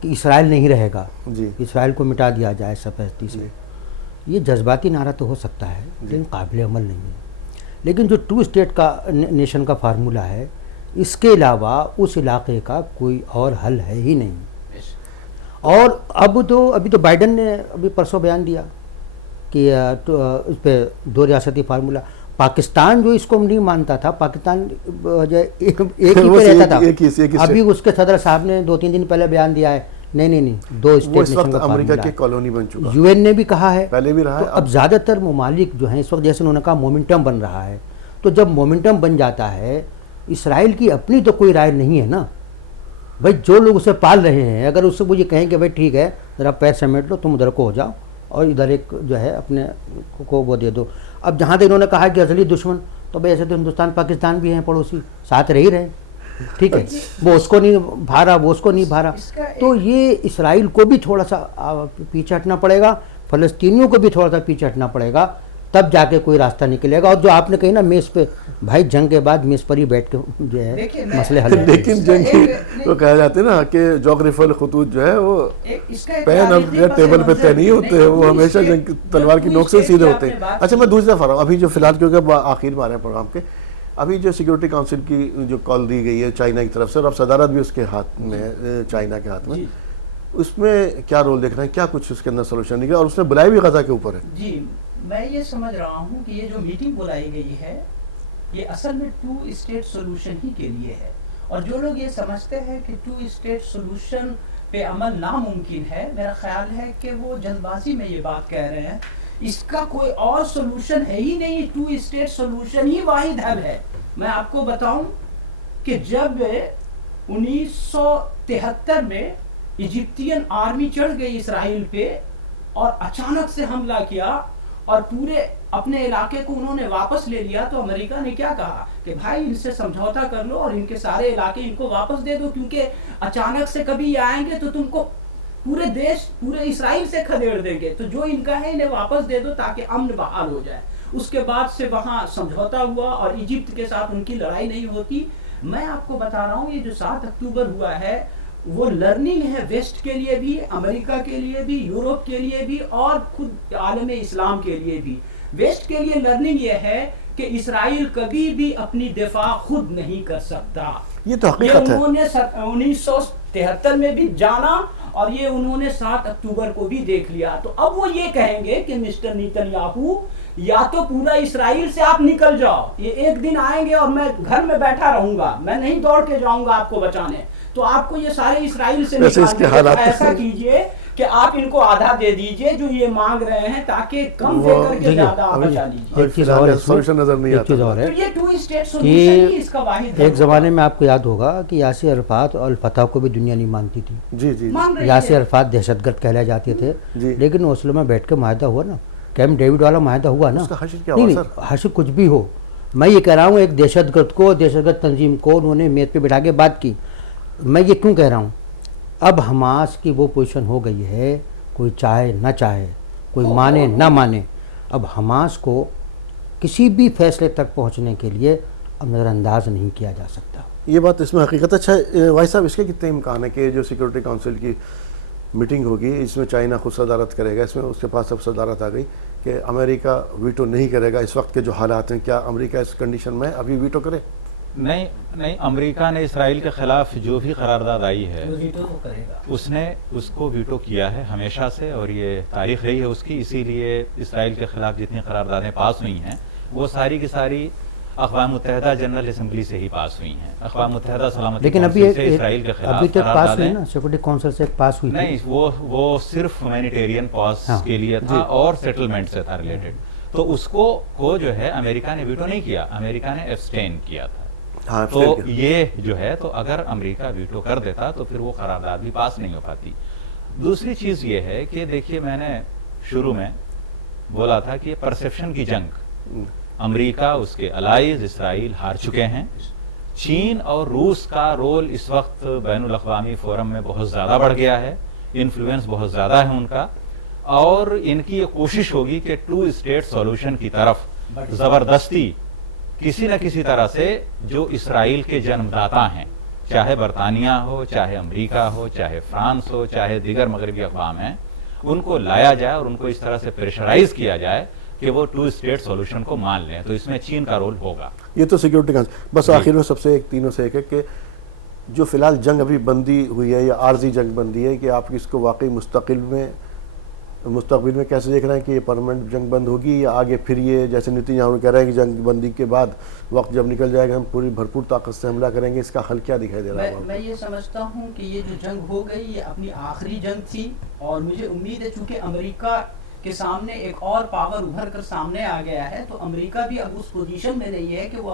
کہ اسرائیل نہیں رہے گا، اسرائیل کو مٹا دیا جائے سرپرستی سے، یہ جذباتی نعرہ تو ہو سکتا ہے لیکن قابل عمل نہیں ہے. لیکن جو 2 اسٹیٹ کا نیشن کا فارمولہ ہے، اس کے علاوہ اس علاقے کا کوئی اور حل ہے ہی نہیں. اور ابھی تو بائیڈن نے ابھی پرسوں بیان دیا کہ اس پہ 2 ریاستی فارمولہ. پاکستان جو اس کو نہیں مانتا تھا، پاکستان جو ایک ہی پہ رہتا تھا، ابھی اس کے صدر صاحب نے 2-3 دن پہلے بیان دیا ہے نہیں 2 اسٹیٹ نیشن کا امریکہ کی کالونی بن چکا، یو این نے بھی کہا ہے، پہلے بھی رہا ہے. اب زیادہ تر ممالک جو ہیں اس وقت جیسے انہوں نے کہا مومنٹم بن رہا ہے. تو جب مومنٹم بن جاتا ہے، اسرائیل کی اپنی تو کوئی رائے نہیں ہے نا بھائی. جو لوگ اسے پال رہے ہیں اگر اس سے وہ یہ کہیں کہ بھائی ٹھیک ہے ذرا پیر سمیٹ لو، تم ادھر کو ہو جاؤ اور ادھر ایک جو ہے اپنے کو وہ دے دو. اب جہاں تک انہوں نے کہا کہ ازلی دشمن، تو بھائی ایسے تو ہندوستان پاکستان بھی ہیں پڑوسی، ساتھ رہ ہی رہے، ٹھیک ہے، وہ اس کو نہیں بھارا وہ اس کو نہیں بھارا. تو یہ اسرائیل کو بھی تھوڑا سا پیچھے ہٹنا پڑے گا، فلسطینیوں کو بھی تھوڑا سا پیچھے ہٹنا پڑے گا، تب جا کے کوئی راستہ نکلے گا. اور جو آپ نے کہی نا میز پہ، بھائی جنگ کے بعد میز پر ہی بیٹھ کے جو ہے مسئلے حل. لیکن جنگ وہ کہا جاتے ہیں نا کہ جغرافیل خطوط جو ہے وہ پین اور ٹیبل پہ طے نہیں ہوتے، وہ ہمیشہ جنگ تلوار کی نوک سے سیدھے ہوتے ہیں. اچھا میں دوسری طرف آ رہا ہوں ابھی جو فی الحال، کیونکہ آخر میں آ رہے ہیں پروگرام کے، ابھی جو سیکورٹی کونسل کی جو کال دی گئی ہے چائنا کی طرف سے، اور اب صدارت بھی اس کے ہاتھ میں، چائنا کے ہاتھ میں، اس میں کیا رول دیکھ رہے ہیں؟ کیا کچھ اس کے اندر سولوشن نکلا؟ اور اس نے بلائی بھی غزہ کے اوپر ہے. جی میں یہ سمجھ رہا ہوں کہ یہ جو میٹنگ بلائی گئی ہے یہ اصل میں 2 اسٹیٹ سولوشن ہی کے لیے ہے. اور جو لوگ یہ سمجھتے ہیں کہ 2 اسٹیٹ سولوشن پہ عمل ناممکن ہے، میرا خیال ہے کہ وہ جلد بازی میں یہ بات کہہ رہے ہیں. اس کا کوئی اور سولوشن ہے ہی نہیں، 2 اسٹیٹ سولوشن ہی واحد حل ہے. میں آپ کو بتاؤں کہ جب 1973 میں ایجپٹین آرمی چڑھ گئی اسرائیل پہ اور اچانک سے حملہ کیا اور پورے اپنے علاقے کو انہوں نے واپس لے لیا، تو امریکہ نے کیا کہا کہ بھائی ان سے سمجھوتا کر لو اور ان کے سارے علاقے ان کو واپس دے دو، کیونکہ اچانک سے کبھی یہ آئیں گے تو تم کو پورے دیش، پورے اسرائیل سے کھدیڑ دیں گے، تو جو ان کا ہے انہیں واپس دے دو تاکہ امن بحال ہو جائے. اس کے بعد سے وہاں سمجھوتا ہوا اور ایجپٹ کے ساتھ ان کی لڑائی نہیں ہوتی. میں آپ کو بتا رہا ہوں یہ جو 7 اکتوبر ہوا ہے وہ لرننگ ہے ویسٹ کے لیے بھی، امریکہ کے لیے بھی، یورپ کے لیے بھی، اور خود عالم اسلام کے لیے بھی. ویسٹ کے لیے لرننگ یہ ہے کہ اسرائیل کبھی بھی اپنی دفاع خود نہیں کر سکتا. یہ تو حقیقت ہے. انہوں نے 1973 میں بھی جانا اور یہ انہوں نے 7 اکتوبر کو بھی دیکھ لیا. تو اب وہ یہ کہیں گے کہ مسٹر نیتن یاہو یا تو پورا اسرائیل سے آپ نکل جاؤ، یہ ایک دن آئیں گے اور میں گھر میں بیٹھا رہوں گا، میں نہیں دوڑ کے جاؤں گا آپ کو بچانے، تو آپ کو یہ سارے اسرائیل سے نکال دیں. ایسا کیجئے کہ آپ ان کو آدھا دے دیجئے جو یہ مانگ رہے ہیں تاکہ کم دے کر کے زیادہ آپ بچا لیجئے. ایک چیز اور ہے، تو یہ 2 اسٹیٹ سولوشن ہی اس کا واحد ہے. ایک زمانے میں آپ کو یاد ہوگا کہ یاسر عرفات اور الفتح کو بھی دنیا نہیں مانتی تھی. جی یاسر عرفات دہشت گرد کہلائے جاتے تھے، لیکن اوسلو میں بیٹھ کے معاہدہ ہوا نا، کیمپ ڈیوڈ والا معاہدہ ہوا نا. نہیں حشر کچھ بھی ہو، میں یہ کہہ رہا ہوں ایک دہشت گرد کو، دہشت گرد تنظیم کو انہوں نے میز پہ بٹھا کے بات کی. میں یہ کیوں کہہ رہا ہوں؟ اب حماس کی وہ پوزیشن ہو گئی ہے، کوئی چاہے نہ چاہے، کوئی مانے نہ مانے، اب حماس کو کسی بھی فیصلے تک پہنچنے کے لیے اب نظر انداز نہیں کیا جا سکتا. یہ بات اس میں حقیقت. اچھا بھائی صاحب، اس کے کتنے امکان ہے کہ جو سیکورٹی کونسل کی میٹنگ ہوگی اس میں چائنا خود صدارت کرے گا، اس میں اس کے پاس اب صدارت آ گئی کہ امریکہ ویٹو نہیں کرے گا؟ اس وقت کے جو حالات ہیں کیا امریکہ اس کنڈیشن میں ابھی ویٹو کرے؟ نہیں، امریکہ نے اسرائیل کے خلاف جو بھی قرارداد آئی ہے اس نے اس کو ویٹو کیا ہے ہمیشہ سے، اور یہ تاریخ رہی ہے اس کی. اسی لیے اسرائیل کے خلاف جتنی قراردادیں پاس ہوئی ہیں وہ ساری کی ساری اقوام متحدہ جنرل اسمبلی سے ہی پاس ہوئی ہیں. اقوام متحدہ سلامتی لیکن کونسل سے اسرائیل کے خلاف ابھی تک پاس ہوئی قراردادیں نا، سیکورٹی کونسل سے پاس ہوئی نہیں، وہ صرف ہیومینیٹیرین پاس کے لیے تھا اور سیٹلمنٹ سے تھا ریلیٹڈ. تو اس کو جو ہے امریکہ نے ویٹو نہیں کیا، امریکہ نے ایبسٹین کیا تھا. تو یہ جو ہے، تو اگر امریکہ ویٹو کر دیتا تو پھر وہ قرارداد بھی پاس نہیں ہو پاتی. دوسری چیز یہ ہے کہ دیکھیے، میں نے شروع میں بولا تھا کہ یہ پرسیپشن کی جنگ، امریکہ، اس کے الائز اسرائیل ہار چکے ہیں. چین اور روس کا رول اس وقت بین الاقوامی فورم میں بہت زیادہ بڑھ گیا ہے، انفلوئنس بہت زیادہ ہے ان کا، اور ان کی یہ کوشش ہوگی کہ 2 اسٹیٹ سولوشن کی طرف زبردستی کسی نہ کسی طرح سے جو اسرائیل کے جنم داتا ہیں، چاہے برطانیہ ہو، چاہے امریکہ ہو، چاہے فرانس ہو، چاہے دیگر مغربی اقوام ہیں، ان کو لایا جائے اور ان کو اس طرح سے پریشرائز کیا جائے کہ وہ 2 اسٹیٹ سولوشن کو مان لیں. تو اس میں چین کا رول ہوگا. یہ تو سیکورٹی کونسل. بس آخر میں سب سے تینوں سے ایک ہے کہ جو فی الحال جنگ ابھی بندی ہوئی ہے یا عارضی جنگ بندی ہے، کہ آپ اس کو واقعی مستقبل میں کیسے دیکھ رہے ہیں کہ یہ پرماننٹ جنگ بند ہوگی، یا آگے پھر یہ جیسے نیتن یاہو کہہ رہے ہیں کہ جنگ بندی کے بعد وقت جب نکل جائے گا ہم پوری بھرپور طاقت سے حملہ کریں گے، اس کا حل کیا دکھائی دے رہا ہے؟ میں یہ سمجھتا ہوں کہ یہ جو جنگ ہو گئی یہ اپنی آخری جنگ تھی، اور مجھے امید ہے چونکہ امریکہ کے سامنے ایک اور پاور ابھر کر سامنے آ گیا ہے، تو امریکہ بھی اب اس پوزیشن میں نہیں ہے کہ وہ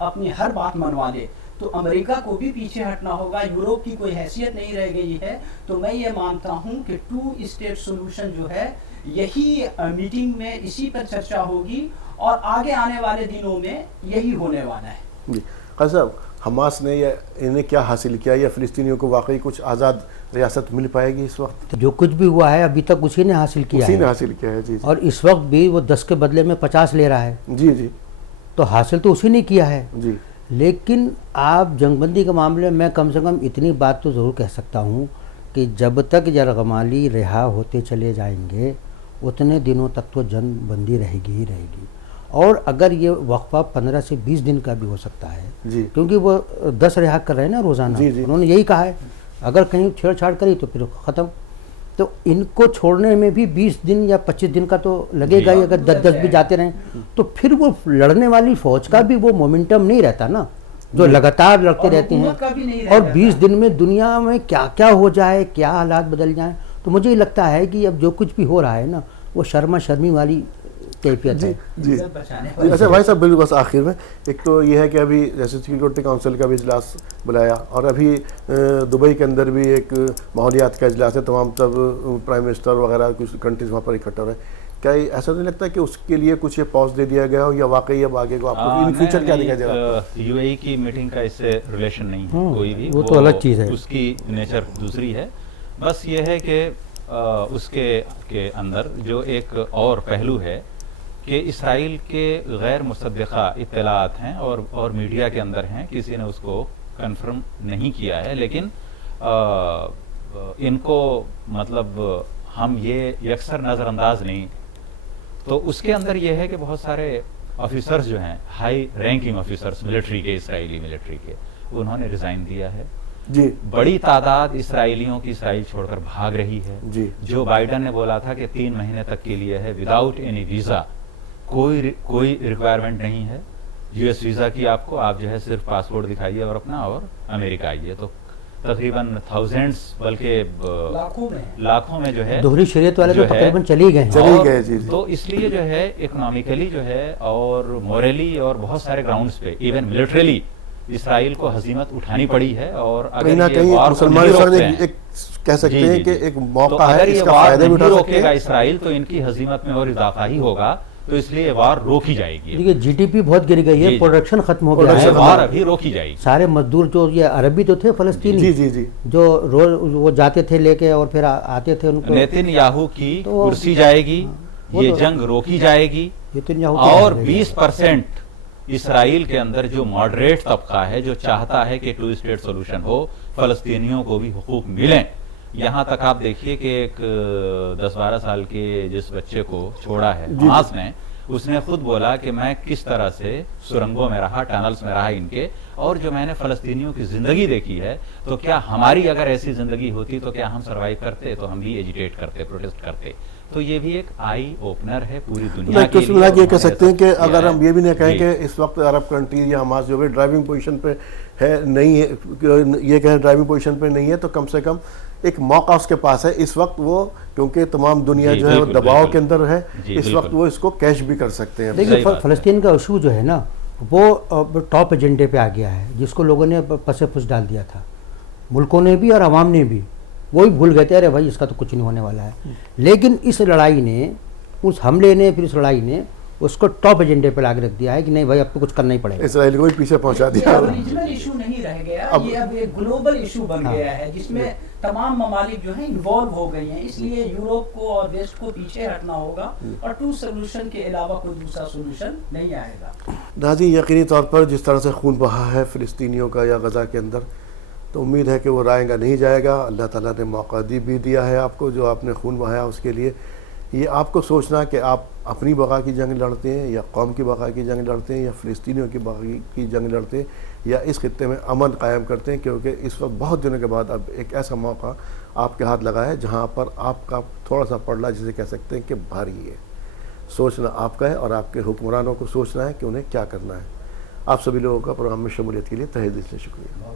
اپنی ہر بات منوا لے. تو امریکہ کو بھی پیچھے ہٹنا ہوگا، یورپ کی کوئی حیثیت نہیں رہ گئی ہے. تو میں یہ مانتا ہوں کہ 2 اسٹیٹ سولوشن جو ہے یہی میٹنگ میں اسی پر چرچا ہوگی، اور آگے آنے والے دنوں میں یہی ہونے والا ہے. جی قاضی صاحب، حماس نے انہیں کیا حاصل کیا، یا فلسطینیوں کو واقعی کچھ آزاد ریاست مل پائے گی اس وقت؟ جو کچھ بھی ہوا ہے ابھی تک اسی نے حاصل کیا ہے. اسی نے حاصل کیا ہے. جی اور اس وقت بھی وہ 10 کے بدلے میں 50 لے رہا ہے. جی تو حاصل تو اسی نے کیا ہے. جی لیکن آپ جنگ بندی کے معاملے میں کم سے کم اتنی بات تو ضرور کہہ سکتا ہوں کہ جب تک یرغمالی رہا ہوتے چلے جائیں گے اتنے دنوں تک تو جنگ بندی رہے گی ہی رہے گی. اور اگر یہ وقفہ 15 سے 20 دن کا بھی ہو سکتا ہے، کیونکہ وہ 10 رہا کر رہے ہیں نا روزانہ. انہوں نے یہی کہا ہے اگر کہیں چھیڑ چھاڑ کری تو پھر ختم. تو ان کو چھوڑنے میں بھی 20 دن یا 25 دن کا تو لگے گا ہی. اگر 10 بھی جاتے رہیں تو پھر وہ لڑنے والی فوج کا بھی وہ مومنٹم نہیں رہتا نا، جو لگاتار لڑتے رہتے ہیں. اور 20 دن میں دنیا میں کیا کیا ہو جائے، کیا حالات بدل جائیں. تو مجھے یہ لگتا ہے کہ اب جو کچھ بھی ہو رہا ہے نا وہ شرما شرمی والی کیفیت ہے. جی اچھا بھائی صاحب، بالکل بس آخر میں ایک تو یہ ہے کہ ابھی جیسے سیکورٹی کونسل کا بھی اجلاس بلایا، اور ابھی دبئی کے اندر بھی ایک ماحولیات کا اجلاس ہے، تمام تب پرائم منسٹر وغیرہ کچھ کنٹریز وہاں پر اکٹھا ہو رہے ہیں. کیا ایسا نہیں لگتا کہ اس کے لیے کچھ یہ پاز دے دیا گیا ہو، یا واقعی اب آگے کو آپ کو ان فیوچر کیا دکھائی دے رہا ہے؟ یو اے ای کی میٹنگ کا اس سے ریلیشن نہیں ہے کوئی بھی، وہ تو الگ چیز ہے، اس کی نیچر دوسری ہے. بس یہ ہے کہ اس کے اندر جو ایک اور پہلو ہے کہ اسرائیل کے غیر مصدقہ اطلاعات ہیں اور میڈیا کے اندر ہیں، کسی نے اس کو کنفرم نہیں کیا ہے، لیکن ان کو مطلب ہم یہ یکسر نظر انداز نہیں. تو اس کے اندر یہ ہے کہ بہت سارے آفیسرز جو ہیں، ہائی رینکنگ آفیسرز ملٹری کے، اسرائیلی ملٹری کے، انہوں نے ریزائن دیا ہے. جی بڑی تعداد اسرائیلیوں کی اسرائیل چھوڑ کر بھاگ رہی ہے. جی جو بائیڈن نے بولا تھا کہ 3 مہینے تک کے لیے ہے وداؤٹ اینی ویزا، کوئی ریکوائرمنٹ نہیں ہے یو ایس ویزا کی. آپ کو آپ جو ہے صرف پاسپورٹ دکھائیے اور اپنا اور امریکہ آئیے. تو تقریباً تھاؤزینڈز بلکہ لاکھوں میں جو ہے دوہری شریعت والے تو تقریباً چلی گئے. تو اس لیے جو ہے اکنامیکلی جو ہے اور مورلی اور بہت سارے گراؤنڈز پہ ایون ملٹریلی اسرائیل کو ہزیمت اٹھانی پڑی ہے. اور اگر یہ وار کو نہیں روکتے ہیں، کہہ سکتے ہیں کہ ایک موقع ہے، اگر اس یہ کا وار فائدہ بھی نہیں اٹھا روکے سکتے گا ہیں اسرائیل تو ان کی ہزیمت میں اور اضافہ ہی ہوگا. تو اس لیے وار روکی جائے گی. دیکھیے جی ڈی پی بہت گر گئی ہے، پروڈکشن ختم ہو گیا ہے، وار ابھی روکی جائے گی. سارے مزدور جو یہ عربی تو تھے فلسطینی، جو روز وہ جاتے تھے لے کے اور پھر آتے تھے، ان کو نیتن یاہو کی کرسی جائے گی، یہ جنگ روکی جائے گی. اور 20% اسرائیل کے اندر جو ماڈریٹ طبقہ ہے جو چاہتا ہے کہ 2 اسٹیٹ سولوشن ہو، فلسطینیوں کو بھی حقوق ملیں. یہاں تک آپ دیکھیے کہ ایک 10-12 سال کے جس بچے کو چھوڑا ہے حماس نے، اس نے خود بولا کہ میں کس طرح سے سرنگوں میں رہا، ٹنلز میں رہا ان کے، اور جو میں نے فلسطینیوں کی زندگی دیکھی ہے، تو کیا ہماری اگر ایسی زندگی ہوتی تو کیا ہم سروائیو کرتے؟ تو ہم بھی ایجیٹیٹ کرتے، پروٹیسٹ کرتے. تو یہ بھی ایک آئی اوپنر ہے پوری دنیا کے لیے. یہ کہہ سکتے ہیں کہ اگر ہم یہ بھی نہیں کہیں کہ اس وقت عرب کنٹریز یا حماس جو ہے ڈرائیونگ پوزیشن پہ ہے نہیں ہے, یہ کہیں ڈرائیونگ پوزیشن پہ نہیں ہے, تو کم سے کم ایک موقع اس کے پاس ہے اس وقت وہ, کیونکہ تمام دنیا جو ہے وہ دباؤ کے اندر ہے, اس وقت وہ اس کو کیش بھی کر سکتے ہیں. دیکھیے فلسطین کا ایشو جو ہے نا وہ ٹاپ ایجنڈے پہ آ گیا ہے, جس کو لوگوں نے پس پس ڈال دیا تھا, ملکوں نے بھی اور عوام نے بھی, وہی بھول گئے تھے ارے بھائی اس کا تو کچھ نہیں ہونے والا ہے. لیکن اس لڑائی نے, اس حملے نے, پھر اس لڑائی نے اس کو ٹاپ ایجنڈے پہ لا کے رکھ دیا ہے کہ نہیں بھائی اب تو کچھ کرنا ہی پڑے گا. اسرائیل کو بھی پیچھے پہنچا دیا. یہ ریجنل ایشو نہیں رہ گیا, یہ اب ایک گلوبل ایشو بن گیا ہے جس میں تمام ممالک جو ہیں انوالو ہو گئی ہیں. اس لیے یورپ کو اور ویسٹ کو پیچھے ہٹنا ہوگا اور ٹو سولوشن کے علاوہ کوئی دوسرا سولوشن نہیں آئے گا. ناظرین, یقینی طور پر جس طرح سے خون بہا ہے فلسطینیوں کا یا غزہ کے اندر, تو امید ہے کہ وہ رائے گا نہیں جائے گا. اللہ تعالیٰ نے موقع بھی دیا ہے آپ کو, جو آپ نے خون بہایا اس کے لیے. یہ آپ کو سوچنا کہ آپ اپنی بقا کی جنگ لڑتے ہیں یا قوم کی بقا کی جنگ لڑتے ہیں یا فلسطینیوں کی بقا کی جنگ لڑتے ہیں یا اس خطے میں امن قائم کرتے ہیں, کیونکہ اس وقت بہت دنوں کے بعد اب ایک ایسا موقع آپ کے ہاتھ لگا ہے جہاں پر آپ کا تھوڑا سا پڑلا جسے کہہ سکتے ہیں کہ بھاری ہے. سوچنا آپ کا ہے اور آپ کے حکمرانوں کو سوچنا ہے کہ انہیں کیا کرنا ہے. آپ سبھی لوگوں کا پروگرام میں شمولیت کے لیے تہہ دل سے شکریہ.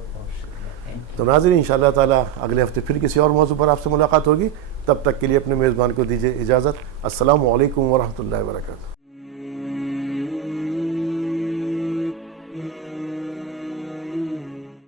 تو ناظرین, انشاءاللہ تعالیٰ اگلے ہفتے پھر کسی اور موضوع پر آپ سے ملاقات ہوگی. تب تک کے لیے اپنے میزبان کو دیجیے اجازت. السلام علیکم ورحمۃ اللہ وبرکاتہ.